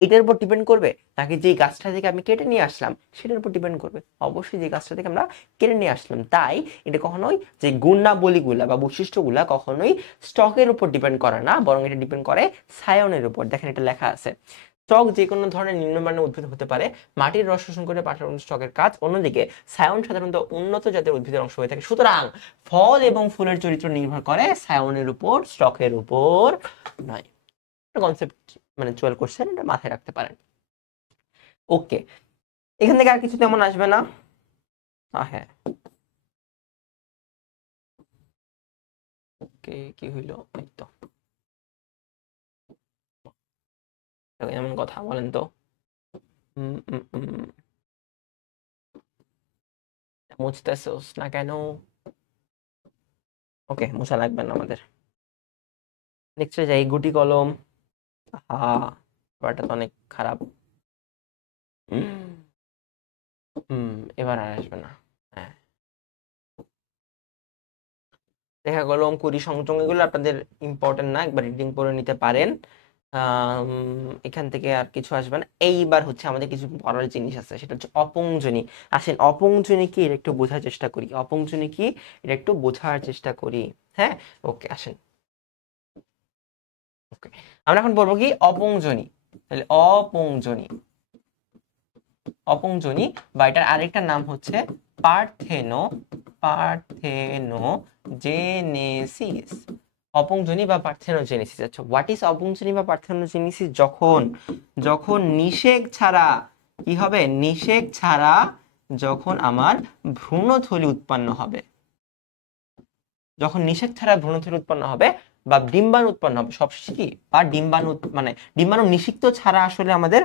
এটার উপর ডিপেন্ড করবে নাকি যে গাছটা থেকে আমি কেটে নিয়ে আসলাম সেটার উপর ডিপেন্ড করবে? অবশ্যই যে গাছটা থেকে আমরা কেটে নিয়ে আসলাম। তাই এটা কখনোই যে গুণাবলীগুলা বা বৈশিষ্ট্যগুলা কখনোই স্টকের উপর ডিপেন্ড করে না, বরং এটা ডিপেন্ড করে সায়নের উপর। দেখেন এটা লেখা আছে, স্টক যে কোনো ধরনের নিম্নমানের উদ্ভিদ হতে পারে, মাটির রস শোষণ করে পাঠানো স্টকের কাজ। অন্যদিকে সায়ন সাধারণত উন্নত জাতের উদ্ভিদের অংশ হয়ে থাকে। সুতরাং ফল এবং ফুলের চরিত্র নির্ভর করে সায়নের উপর, স্টকের উপর নয়। কনসেপ্ট মানে 12 কোশ্চেন, এটা মাথায় রাখতে পারেন। ওকে, এখান থেকে আর কিছু তেমন আসবে না। হ্যাঁ, ওকে, কি হইলো? এই তো এমন কথা বলেন তো, মুছতেছোস না কেন? ওকে, মোছা লাগবে না আমাদের। নেক্সটে যাই, গুটি কলম। ব্যাপারটা তো অনেক খারাপ। এবার আর আসবে না। হ্যাঁ, দেখা কলম, কুড়ি, সংযম, এগুলো আপনাদের ইম্পর্টেন্ট না, একবার রিডিং করে নিতে পারেন। এখান থেকে আর কিছু আসবে না। এইবার হচ্ছে আমাদের কিছু পড়ার জিনিস আছে, সেটা হচ্ছে অপংজনী। আসেন অপংজনী কি এটা একটু বোঝার চেষ্টা করি। অপংজনী কি এটা একটু বোঝার চেষ্টা করি। হ্যাঁ, ওকে, আসেন। ওকে, আমরা এখন বলবো কি অপংজনী। তাহলে অপংজনী, অপংজনী বা এটার আরেকটা নাম হচ্ছে পার্থেনোজেনেসিস। অপংজনী বা পার্থেনোজেনেসিস। আচ্ছা, হোয়াট ইজ অপংজনী বা পার্থেনোজেনেসিস? যখন নিষেক ছাড়া কি হবে? নিষেক ছাড়া যখন আমার ভ্রূণথলি উৎপন্ন হবে, যখন নিষেক ছাড়া ভ্রূণথলি উৎপন্ন হবে বা ডিম্বাণু উৎপন্ন হবে, সবশেষে কি বা ডিম্বাণু, মানে ডিম্বাণু নিষিক্ত ছাড়া আসলে আমাদের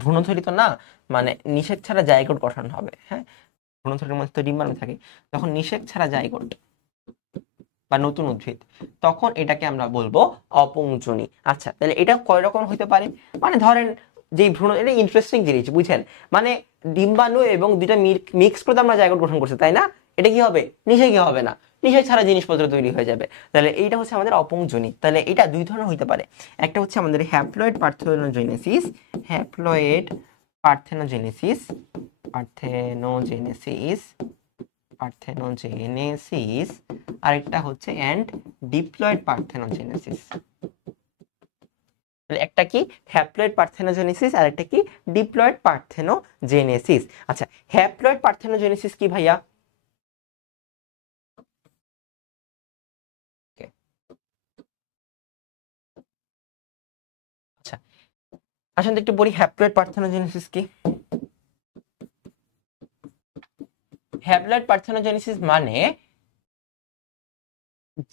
ভ্রূণথলি তো না, মানে নিষেক ছাড়া জাইগোট গঠন হবে। হ্যাঁ, ভ্রূণথলির মধ্যে তো ডিম্বাণু থাকে। যখন নিষেক ছাড়া জাইগোট বা নতুন উদ্ভিদ, তখন এটাকে আমরা বলবো অপুংজনী। আচ্ছা, তাহলে এটা কয় রকম হতে পারে? মানে ধরেন যে ভ্রূণ, এটা ইন্টারেস্টিং জিনিস বুঝছেন, মানে ডিম্বাণু এবং দুইটা মিক্স করে আমরা জাইগোট গঠন করছি, তাই না? এটা কি হবে? নিষেকই হবে না, নিষেক ছাড়া জিনিসপত্র তৈরি হয়ে যাবে। তাহলে এইটা হচ্ছে আমাদের অপুংজনী। তাহলে এটা দুই ধরনের হইতে পারে। একটা হচ্ছে আমাদের haploid parthenogenesis, haploid parthenogenesis, parthenogenesis, parthenogenesis. আরেকটা হচ্ছে এন্ড ডিপ্লয়েড পার্থেনোজেনেসিস। একটা কি হ্যাপ্লয়েড পার্থেনোজেনেসিস আর একটা কি ডিপ্লয়েড পার্থেনোজেনেসিস। আচ্ছা, হ্যাপ্লয়েড পার্থেনোজেনেসিস কি ভাইয়া? আচ্ছা, আসেন একটু বলি হ্যাপ্লয়েড পার্থেনোজেনেসিস কি। হ্যাপ্লয়েড পার্থেনোজেনেসিস মানে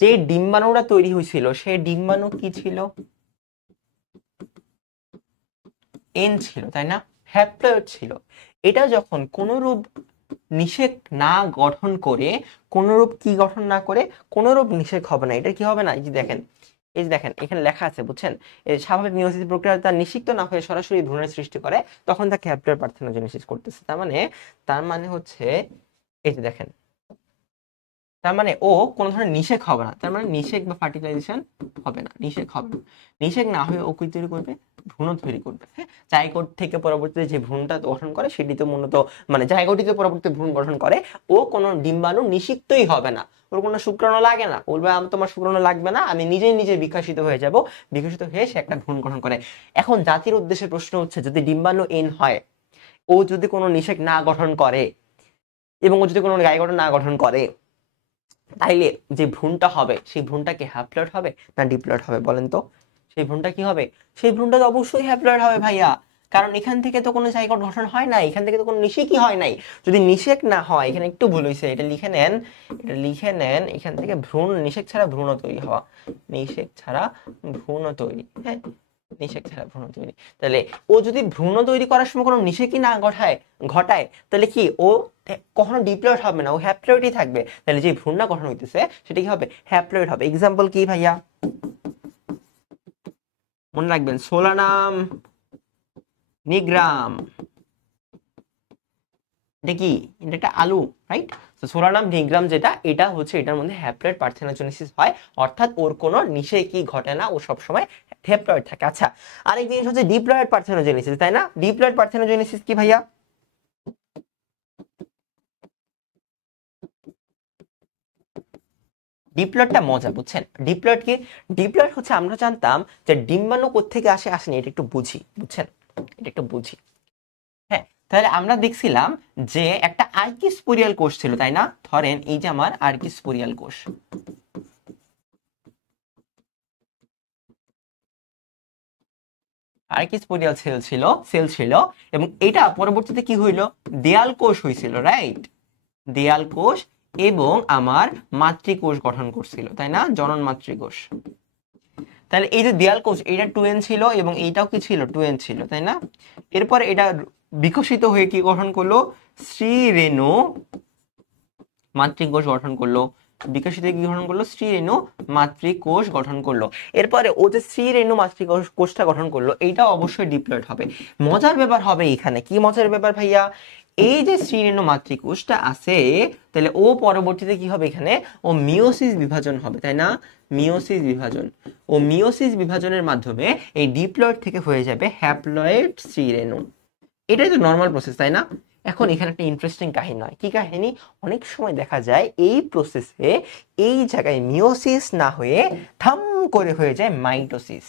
যে ডিম্বাণুটা তৈরি হয়েছিল সেই ডিম্বাণু কি ছিল? এন ছিল, তাই না? হ্যাপ্লয়েড ছিল। এটা যখন কোনরূপ নিষেক না গঠন করে, কোনরূপ কি গঠন না করে, কোনরূপ নিষেক হবে না। এটা কি হবে না? এই যে দেখেন, এই যে দেখেন এখানে লেখা আছে, বুঝছেন? এই স্বাভাবিক মিয়োসিস প্রক্রিয়া তার নিষিক্ত না হয়ে সরাসরি ভ্রূণের সৃষ্টি করে, তখন তাকে হ্যাপ্লয়েড পার্থেনোজেনেসিস করতেছে। তার মানে হচ্ছে এই যে দেখেন, তার মানে ও কোন ধরনের নিষেক হবে না। তার মানে নিষেক বা ফার্টিলাইজেশন হবে না, নিষেক হবে না। নিষেক না হয়ে ও কি তৈরি করবে? ভ্রূণ তৈরি করবে। হ্যাঁ, জাইগোট থেকে পরবর্তীতে যে ভ্রূণটা গঠন করে সেটি তো মূলত, মানে জাইগোটিতে পরবর্তীতে ভ্রূণ গঠন করে, ও কোনো ডিম্বাণু নিষিক্তই হবে না, ওর কোনো শুক্রাণু লাগে না। বলবে তোমার শুক্রাণু লাগবে না, আমি নিজে নিজে বিকশিত হয়ে যাব। বিকশিত হয়ে সে একটা ভ্রূণ গঠন করে। এখন জাতির উদ্দেশ্যে প্রশ্ন হচ্ছে, যদি ডিম্বাণু এন হয়, ও যদি কোনো নিষেক না গঠন করে এবং ও যদি কোনো জাইগোট না গঠন করে, তাইলে যে ভ্রূণটা হবে সেই ভ্রূণটা কি হ্যাপ্লয়েড হবে না ডিপ্লয়েড হবে বলেন তো? সেই ভ্রূণটা কি হবে? সেই ভ্রূণটা তো অবশ্যই হ্যাপ্লয়েড হবে ভাইয়া, কারণ এখান থেকে তো কোনো জাইগোট গঠন হয় নাই, এখান থেকে তো কোনো নিষেকই হয় নাই। যদি নিষেক না হয়, এখানে একটু ভুল হয়েছে, এটা লিখে নেন, এটা লিখে নেন। এখান থেকে ভ্রূণ, নিষেক ছাড়া ভ্রূণ তৈরি হওয়া, নিষেক ছাড়া ভ্রূণ তৈরি। হ্যাঁ, নিষেক ছাড়া ভ্রূণ তৈরি। তাহলে ও যদি ভ্রূণ তৈরি করার সময় কোনো নিষেকই না ঘটায়, তাহলে কি ও কখনো ডিপ্লয়েড হবে না, ও হ্যাপ্লয়েডই থাকবে। তাহলে যে ভ্রূণটা গঠন হইতেছে সেটা কি হবে? হ্যাপ্লয়েড হবে। এক্সাম্পল কি ভাইয়া? মনে রাখবেন, সোলানাম নিগ্রাম। এটা কি? এটা একটা আলু, রাইট? তো সোলানাম নিগ্রাম যেটা, এটা হচ্ছে, এটার মধ্যে হ্যাপ্লয়েড পার্থেনোজেনেসিস হয়, অর্থাৎ ওর কোনো নিষেকই ঘটে না, ও সবসময় হ্যাপ্লয়েড থাকে। আচ্ছা, আরেক জিনিস হচ্ছে ডিপ্লয়েড পার্থেনোজেনেসিস, তাই না? ডিপ্লয়েড পার্থেনোজেনেসিস কি ভাইয়া? ডিপ্লয়েডটা মজা, বুঝছেন? ডিপ্লয়েড কি? ডিপ্লয়েড হচ্ছে আমরা জানতাম যে ডিম্বাণু কোত্থেকে আসে আসেনি, এটা একটু বুঝি, বুঝছেন? এটা একটু বুঝি। হ্যাঁ, তাহলে আমরা দেখছিলাম যে একটা আর্কিস্পোরিয়াল কোষ ছিল, তাই না? ধরেন এই যে আমার আর্কিস্পোরিয়াল কোষ, আর্কিস্পোরিয়াল সেল ছিল এবং এটা পরবর্তীতে কি হইলো? দেয়াল কোষ হয়েছিল, রাইট? দেয়াল কোষ এবং আমার মাতৃকোষ গঠন করছিল, তাই না? জনন মাতৃকোষ। তাহলে এই যে দেয়াল কোষ, এটা 2n ছিল এবং এইটাও কি ছিল? 2n ছিল, তাই না? এরপরে এটা বিকশিত হয়ে কি গঠন করলো? শ্রী রেণু মাতৃকোষ গঠন করলো। বিকশিত কি গঠন করলো? শ্রী রেণু মাতৃকোষ গঠন করলো। এরপরে ও যে শ্রী রেণু মাতৃকোষ কোষটা গঠন করলো, এইটা অবশ্যই ডিপ্লয়েড হবে। মজার ব্যাপার হবে এখানে, কি মজার ব্যাপার ভাইয়া? এই যে শ্রী রেণু মাতৃকোষটা আছে, তাহলে ও পরবর্তীতে কি হবে? এখানে ও মিওসিস বিভাজন হবে, তাই না? মিওসিস বিভাজন। ও মিওসিস বিভাজনের মাধ্যমে এই ডিপ্লয়েড থেকে হয়ে যাবে হ্যাপ্লয়েড শ্রী রেণু। এটাই তো নর্মাল প্রসেস, তাই না? এখন এখানে একটা ইন্টারেস্টিং কাহিনী হয়। কি কাহিনী? অনেক সময় দেখা যায় এই প্রসেসে এই জায়গায় মিওসিস না হয়ে থাম করে হয়ে যায় মাইটোসিস।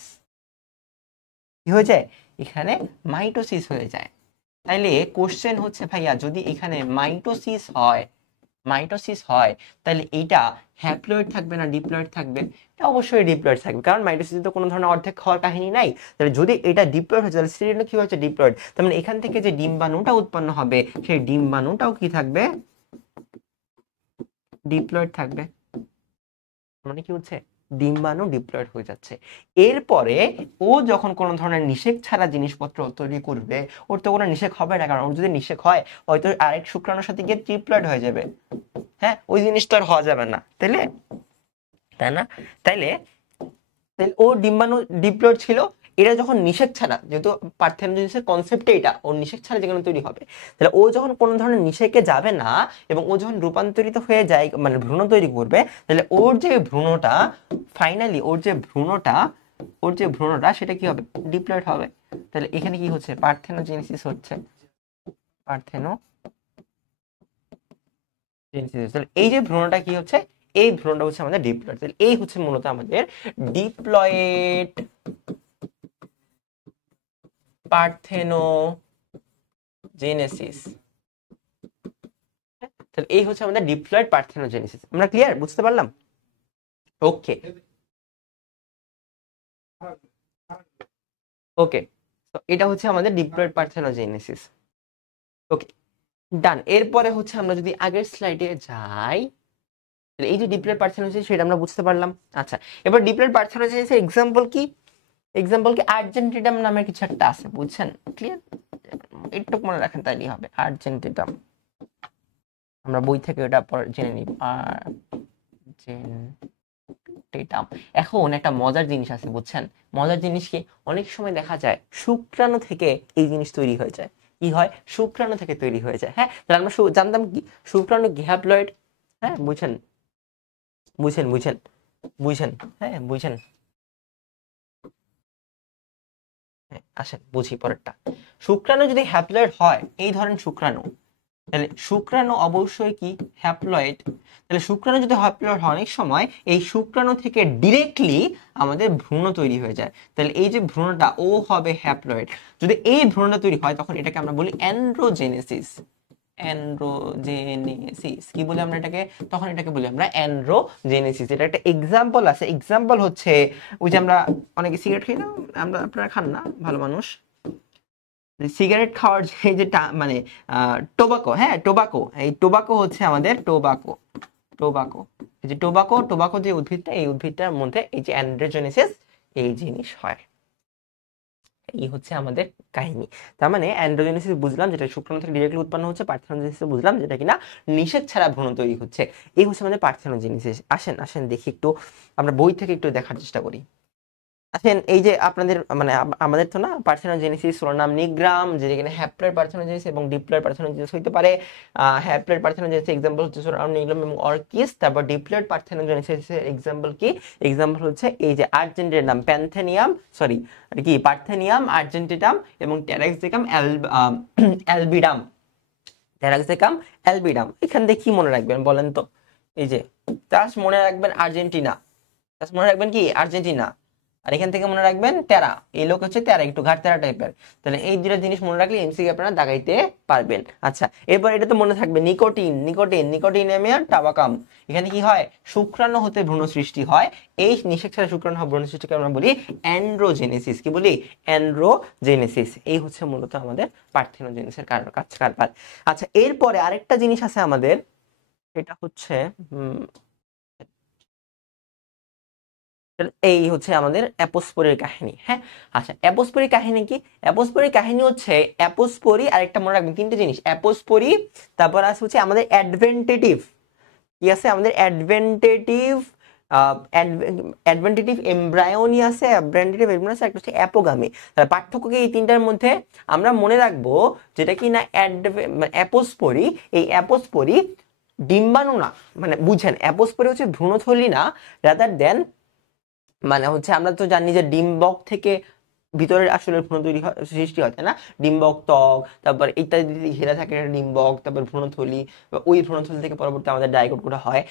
কি হয়ে যায়? এখানে মাইটোসিস হয়ে যায়। তাইলে কোশ্চেন হচ্ছে ভাইয়া, যদি এখানে মাইটোসিস হয় তাহলে এইটা হ্যাপ্লয়েড থাকবে না ডিপ্লয়েড থাকবে? এটা অবশ্যই ডিপ্লয়েড থাকবে, কারণ মাইটোসিসে তো কোনো ধরনের অর্ধেক হওয়ার কাহিনী নাই। তাহলে যদি এটা ডিপ্লয়েড হচ্ছে তাহলে সিরিয়াল কি হচ্ছে? ডিপ্লয়েড। তার মানে এখান থেকে যে ডিম্বাণুটা উৎপন্ন হবে সেই ডিম্বাণুটাও কি থাকবে? ডিপ্লয়েড থাকবে। মানে কি হচ্ছে? ডিম্বাণু ডিপ্লয়েড হয়ে যাচ্ছে। এরপরে ও যখন কোনো ধরনের নিষেক ছাড়া জিনিসপত্র তৈরি করবে, ওর তো কোনো নিষেক হবে না, কারণ ওর যদি নিষেক হয় হয়তো আরেক শুক্রাণুর সাথে গিয়ে ট্রিপ্লয়েড হয়ে যাবে। হ্যাঁ, ওই জিনিসটা আর হওয়া যাবে না, তাইলে, তাই না? তাইলে ও ডিম্বাণু ডিপ্লয়েড ছিল। এটা যখন নিষেক ছাড়া, যেহেতু পার্থেনোজেনেসিসের কনসেপ্টে এটা ওর নিষেক ছাড়া যেখানে তৈরি হবে, তাহলে ও যখন কোনো ধরনের নিষেকে যাবে না এবং ও যখন রূপান্তরিত হয়ে যায়, মানে ভ্রূণ তৈরি করবে, তাহলে ওর যে ভ্রূণটা ফাইনালি ওর যে ভ্রূণটা সেটা কি হবে? ডিপ্লয়েড হবে। তাহলে এখানে কি হচ্ছে? পার্থেনোজেনেসিস হচ্ছে। পার্থেনোজেনেসিস। তাহলে এই যে ভ্রূণটা কি হচ্ছে? এই ভ্রূণটা হচ্ছে আমাদের ডিপ্লয়েড। তাহলে এই হচ্ছে মূলত আমাদের ডিপ্লয়েড পার্থেনোজেনেসিস। তাহলে এই হচ্ছে আমাদের ডিপ্লয়েড পার্থেনোজেনেসিস। আমরা ক্লিয়ার? বুঝতে পারলাম? ওকে ওকে, তো এটা হচ্ছে আমাদের ডিপ্লয়েড পার্থেনোজেনেসিস। ওকে, ডান। এরপরে হচ্ছে আমরা যদি আগের স্লাইডে যাই, এই যে ডিপ্লয়েড পার্থেনোজেনেসিস সেটা আমরা বুঝতে পারলাম। আচ্ছা, এবার ডিপ্লয়েড পার্থেনোজেনেসিসের এক্সাম্পল কি আর্জেন্টিনাম নামের কিছু একটা আছে, বুঝছেন? ক্লিয়ার? একটু মনে রাখেন তাইলেই হবে। আর্জেন্টিনাম, আমরা বই থেকে ওটা পরে জেনে নিব। আর্জেন্টিনাম। এখন একটা মজার জিনিস আছে, বুঝছেন? মজার জিনিস কি? অনেক সময় দেখা যায় শুক্রাণু থেকে এই জিনিস তৈরি হয়ে যায়। কি হয়? শুক্রাণু থেকে তৈরি হয়ে যায়। হ্যাঁ, তাহলে আমরা জানতাম কি শুক্রাণু হ্যাপ্লয়েড। হ্যাঁ, বুঝছেন? বুঝছেন বুঝছেন বুঝছেন হ্যাঁ, বুঝছেন। আসেন বুঝি পরেরটা। শুক্রাণু যদি হ্যাপ্লয়েড হয়, এই ধরেন শুক্রাণু, তাহলে শুক্রাণু অবশ্যই কি? হ্যাপ্লয়েড। তাহলে শুক্রাণু যদি হ্যাপ্লয়েড হয়, অনেক সময় এই শুক্রাণু থেকে ডিরেক্টলি আমাদের ভ্রূণ তৈরি হয়ে যায়। তাহলে এই যে ভ্রূণটা ও হবে হ্যাপ্লয়েড। যদি এই ভ্রূণটা তৈরি হয় তখন এটাকে আমরা বলি অ্যান্ড্রোজেনেসিস। অ্যান্ড্রোজেনেসিস কি বলি আমরা এটাকে? তখন এটাকে বলি আমরা অ্যান্ড্রোজেনেসিস। এটা একটা এক্সাম্পল আছে। এক্সাম্পল হচ্ছে ওই যে আমরা অনেকে সিগারেট খাই না, আমরা, আপনারা খান না, ভালো মানুষ। সিগারেট খাওয়ার যে মানে টোবাকো, হ্যাঁ টোবাকো, এই টোবাকো হচ্ছে আমাদের টোবাকো এই যে টোবাকো যে উদ্ভিদটা, এই উদ্ভিদটার মধ্যে এই যে অ্যান্ড্রোজেনেসিস এই জিনিস হয়। এই হচ্ছে আমাদের কাহিনী। তার মানে অ্যান্ড্রোজেনেসিস বুঝলাম যেটা শুক্রাণু থেকে ডিরেক্টলি উৎপন্ন হচ্ছে, পার্থেনোজেনেসিস বুঝলাম যেটা কিনা নিষেক ছাড়া ভ্রূণ তৈরি হচ্ছে। এই হচ্ছে আমাদের পার্থেনোজেনেসিস। আসেন আসেন দেখি একটু, আমরা বই থেকে একটু দেখার চেষ্টা করি। আছেন এই যে আপনাদের মানে আমাদের তো না পার্থেনোজেনেসিস নাম নিগ্রাম, যেখানে হ্যাপ্লয়েড পার্থেনোজেনেসিস এবং ডিপ্লয়েড পার্থেনোজেনেসিস হইতে পারে। হ্যাপ্লয়েড পার্থেনোজেনেসিস এক্সাম্পল হচ্ছে সোলানাম নিগ্রাম এবং অর্কিস। তারপর ডিপ্লয়েড পার্থেনোজেনেসিস এক্সাম্পল কি? এক্সাম্পল হচ্ছে এই যে আর্জেন্টিনার নাম প্যান্থেনিয়াম, সরি কি পার্থেনিয়াম, আর্জেন্টিনাম এবং টেরাক্সিকাম অ্যালবিডাম। টেরাক্সিকাম অ্যালবিডাম, এখান থেকে কি মনে রাখবেন বলেন তো? এই যে জাস্ট মনে রাখবেন আর্জেন্টিনা, জাস্ট মনে রাখবেন কি আর্জেন্টিনা, আর এখান থেকে মনে রাখবেন টেরা, এই লোক হচ্ছে টেরা, একটু ঘাট টেরা টাইপের। তাহলে এই দুটো জিনিস মনে রাখলে এমসিকিউ আপনারা দাগাইতে পারবেন। আচ্ছা, এরপর এটা তো মনে থাকবে নিকোটিন, নিকোটিন নিকোটিনেমিয়া টাবাকাম। এখানে কি হয়? শুক্রাণু হতে ভ্রূণ সৃষ্টি হয়। এই নিষেক ছাড়া শুক্রাণু ভ্রূণ সৃষ্টিকে আমরা বলি অ্যান্ড্রোজেনেসিস। কি বলি? অ্যান্ড্রোজেনেসিস। এই হচ্ছে মূলত আমাদের পার্থেনোজেনেসিসের কারবার। আচ্ছা, এরপরে আরেকটা জিনিস আছে আমাদের, সেটা হচ্ছে এই হচ্ছে আমাদের অ্যাপোস্পোরির কাহিনী। হ্যাঁ, আচ্ছা, অ্যাপোস্পোরির কাহিনী কি? অ্যাপোস্পোরির কাহিনী হচ্ছে অ্যাপোস্পোরি, আরেকটা মনে রাখবেন তিনটে জিনিস, অ্যাপোস্পোরি, তারপর আছে হচ্ছে আমাদের অ্যাডভেন্টেটিভ, কি আছে আমাদের অ্যাডভেন্টেটিভ, অ্যাডভেন্টেটিভ এমব্রায়োনি আছে, অ্যাডভেন্টেটিভ এমব্রায়োনি আছে, একটা হচ্ছে অ্যাপোগামি। তাহলে পার্থক্য কি এই তিনটার মধ্যে? আমরা মনে রাখবো যেটা কি না অ্যাপোস্পোরি, এই অ্যাপোস্পোরি ডিম্বাণু না, মানে বুঝেন অ্যাপোস্পোরি হচ্ছে ভ্রূণথলি না, রাদার দেন মানে হচ্ছে আমরা তো জানি যে ডিম্বক থেকে ভিতরের আসলে ভ্রূণ তৈরি সৃষ্টি হয়, তাই না? ডিম্বক ত্বক, তারপর ইত্যাদি ঘেরা থাকে ডিম্বক, তারপর ভ্রূণথলি, ওই ভ্রূণথলি থেকে পরবর্তী আমাদের ডাইকোটগুলো হয়।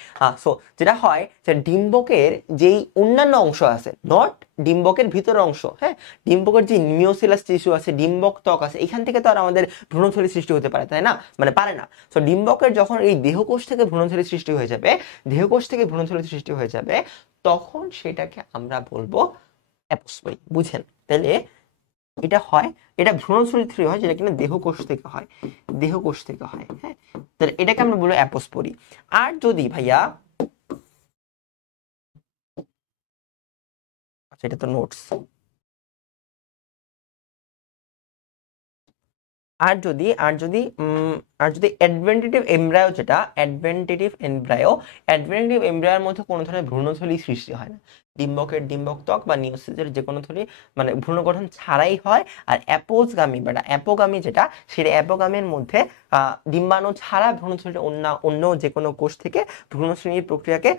সো যেটা হয় যে ডিম্বকের যেই অন্যান্য অংশ আছে, নট ডিম্বকের ভিতরের অংশ, হ্যাঁ, ডিম্বকের যে মিওসিলাস টিস্যু আছে, ডিম্বক ত্বক আছে, এখান থেকে তো আর আমাদের ভ্রূণথলি সৃষ্টি হতে পারে, তাই না? মানে পারে না। সো ডিম্বকের যখন এই দেহকোষ থেকে ভ্রূণথলি সৃষ্টি হয়ে যাবে, দেহকোষ থেকে ভ্রূণথলি সৃষ্টি হয়ে যাবে, তখন সেটাকে আমরা বলবো অ্যাপোস্পোরি। বুঝেন? তাহলে এটা হয়, এটা ভ্রূণথলি থেকে হয়, যেটা কিনা দেহকোষ থেকে হয়, দেহকোষ থেকে হয়। হ্যাঁ, তাহলে এটাকে আমরা বলবো অ্যাপোস্পোরি। আর যদি ভাইয়া, আচ্ছা এটা তো নোটস, আর যদি অ্যাডভেন্টেটিভ এমব্রায়ো, যেটা অ্যাডভেন্টেটিভ এমব্রায়োর মধ্যে কোনো ধরনের ভ্রূণথলি সৃষ্টি হয় না, ডিম্বকের ডিম্বক ত্বক বা নিওসিসের যে কোনো থলি মানে ভ্রূণ গঠন ছাড়াই হয়। আর অ্যাপোগামী যেটা, সেটা অ্যাপোগামীর মধ্যে ডিম্বাণু ছাড়া ভ্রূণথলি অন্য যে কোনো কোষ থেকে ভ্রূণশ্রেণীর প্রক্রিয়াকে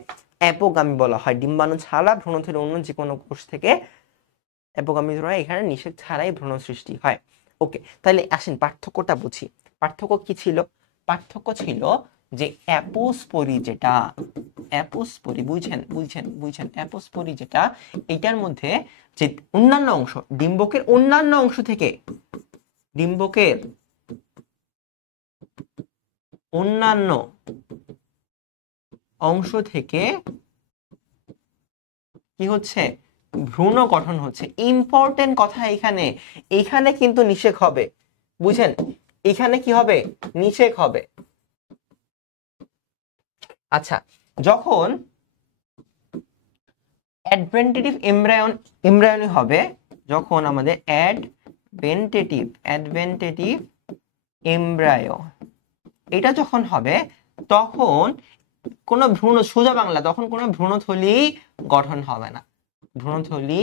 অ্যাপোগামী বলা হয়। ডিম্বাণু ছাড়া ভ্রূণথলি অন্য যে কোনো কোষ থেকে অ্যাপোগামী ধরা, এখানে নিষেক ছাড়াই ভ্রূণ সৃষ্টি হয়। ওকে, তাহলে আসেন পার্থক্যটা বুঝি। পার্থক্য কি ছিল? পার্থক্য ছিল যে অ্যাপোস্পোরি যেটা, অ্যাপোস্পোরি বুঝছেন অ্যাপোস্পোরি যেটা, এটার মধ্যে যে অন্যান্য অংশ, ডিম্বকের অন্যান্য অংশ থেকে, ডিম্বকের অন্যান্য অংশ থেকে কি হচ্ছে? ভ্রূণ গঠন হচ্ছে। ইম্পর্টেন্ট কথা এখানে, এখানে কিন্তু নিষেক হবে। বুঝেন? এখানে কি হবে? নিষেক হবে। আচ্ছা, যখন অ্যাডভেন্টেটিভ এমব্রায়োনি হবে, যখন আমাদের অ্যাডভেন্টেটিভ এমব্রায়ো এটা যখন হবে, তখন কোনো ভ্রূণ, সোজা বাংলা, তখন কোনো ভ্রূণথলি গঠন হবে না, ভ্রূণথলি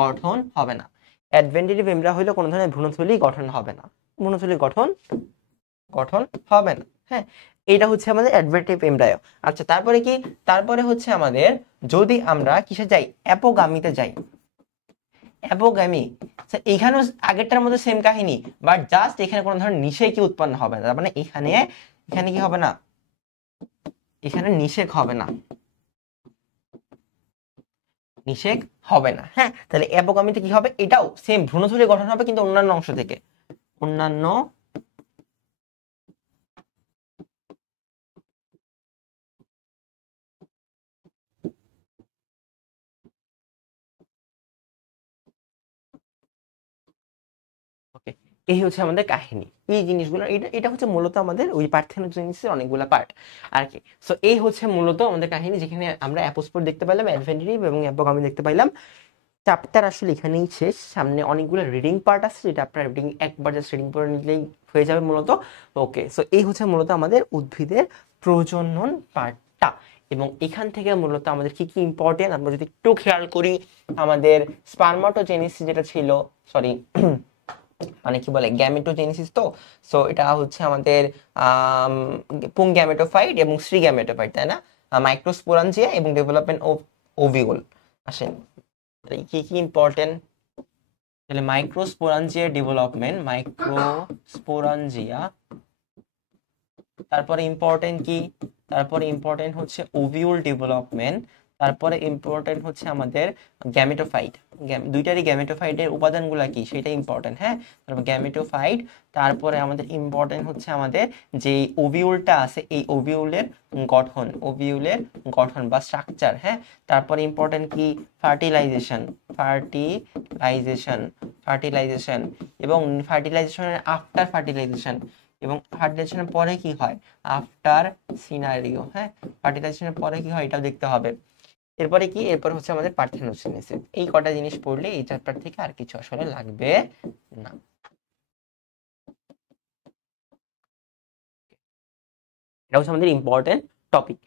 গঠন হবে না। অ্যাডভেন্টেটিভ এমব্রায়ো হইলে কোনো ধরনের ভ্রূণথলি গঠন হবে না, ভ্রূণথলি গঠন হবে না। হ্যাঁ, এটা হচ্ছে আমাদের অ্যাডভেন্টেটিভ এমব্রায়ো। আচ্ছা, তারপরে কি? তারপরে হচ্ছে আমাদের যদি আমরা কিসে যাই? অ্যাপোগামিতে যাই। অ্যাপোগামি, এখানেও আগেরটার মধ্যে সেম কাহিনী, বাট জাস্ট এখানে কোনো ধরনের নিষেক কি উৎপন্ন হবে না। তার মানে এখানে কি হবে না? এখানে নিষেক হবে না, নিষেক হবে না। হ্যাঁ, তাহলে অ্যাপোগামিতে কি হবে? এটাও সেম ভ্রূণথলি গঠন হবে, কিন্তু অন্যান্য অংশ থেকে, অন্যান্য ওকে। এই হচ্ছে আমাদের কাহিনী, এই জিনিসগুলো, এটা হচ্ছে মূলত আমাদের ওই পার্থেনোজেনেসিসের অনেকগুলো পার্ট আর কি। সো এই হচ্ছে মূলত আমাদের কাহিনী, যেখানে আমরা অ্যাপোস্পোর দেখতে পাইলাম, অ্যাডভেন্টেটিভ এবং অ্যাপোগামি দেখতে পাইলাম। চ্যাপ্টার আসলে এখানেই শেষ। সামনে অনেকগুলো রিডিং পার্ট আছে, যেটা আপনার রিডিং একবার জাস্ট রিডিং করে নিলেই হয়ে যাবে মূলত। ওকে, সো এই হচ্ছে মূলত আমাদের উদ্ভিদের প্রজনন পার্টটা। এবং এখান থেকে মূলত আমাদের কি কি ইম্পর্টেন্ট আমরা যদি একটু খেয়াল করি, আমাদের স্পারমাটোজেনেসিস যেটা ছিল, সরি মানে কি বলে গ্যামেটোজেনেসিস, তো সো এটা হচ্ছে আমাদের পুং গ্যামেটোফাইট এবং স্ত্রী গ্যামেটোফাইট, তাই না, মাইক্রোস্পোরাঞ্জিয়া এবং ডেভেলপমেন্ট অফ ওভিউল। আসেন কি কি ইম্পর্টেন্ট, তাহলে মাইক্রোস্পোরাঞ্জিয়া ডেভেলপমেন্ট, মাইক্রোস্পোরাঞ্জিয়া, তারপরে ইম্পর্টেন্ট কি, তারপরে ইম্পর্টেন্ট হচ্ছে ওভিউল ডেভেলপমেন্ট, তারপরে ইম্পর্টেন্ট হচ্ছে আমাদের গ্যামেটোফাইট, দুইটারই গ্যামেটোফাইটের উপাদানগুলো কি সেটা ইম্পর্টেন্ট, হ্যাঁ, তারপর গ্যামেটোফাইট, তারপরে আমাদের ইম্পর্টেন্ট হচ্ছে আমাদের যে ওভিউলটা আছে এই ওভিউলের গঠন, ওভিউলের গঠন বা স্ট্রাকচার, হ্যাঁ, তারপরে ইম্পর্টেন্ট কি ফার্টিলাইজেশন, ফার্টিলাইজেশন, ফার্টিলাইজেশন এবং ফার্টিলাইজেশনের আফটার ফার্টিলাইজেশন, এবং ফার্টিলাইজেশনের পরে কি হয় আফটার সিনারিও, হ্যাঁ, ফার্টিলাইজেশনের পরে কি হয় এটাও দেখতে হবে। এরপরে কি, এরপর হচ্ছে আমাদের পার্থেনোজেনেসিস। এই কটা জিনিস পড়লে এই চ্যাপ্টার থেকে আর কিছু আসলে লাগবে না। এটা হচ্ছে আমাদের ইম্পর্টেন্ট টপিক।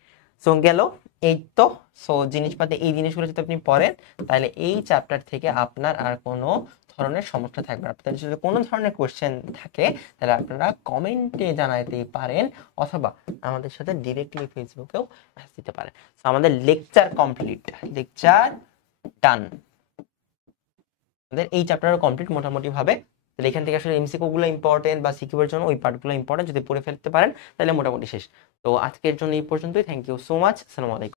সো গেল এই তো, সো জিনিসপাতি এই জিনিসগুলো যদি আপনি পড়েন তাহলে এই চ্যাপ্টার থেকে আপনার আর কোনো ধরনের সমস্যা থাকবে না। আপনাদের যদি কোনো ধরনের কোশ্চেন থাকে তাহলে আপনারা কমেন্টে জানাতে পারেন, অথবা আমাদের সাথে ডিরেক্টলি ফেসবুকেও মেসেজ দিতে পারেন। সো আমাদের লেকচার কমপ্লিট, লেকচার ডান, আমাদের এই চ্যাপ্টারও কমপ্লিট মোটামুটি ভাবে। তাহলে এখান থেকে আসলে এমসিকিউ গুলো ইম্পর্টেন্ট বা সিকিউ এর জন্য ওই পার্টগুলো ইম্পর্টেন্ট, যদি পড়ে ফেলতে পারেন তাহলে মোটামুটি শেষ। তো আজকের জন্য এই পর্যন্তই, থ্যাংক ইউ সো মাচ, আসসালামু আলাইকুম।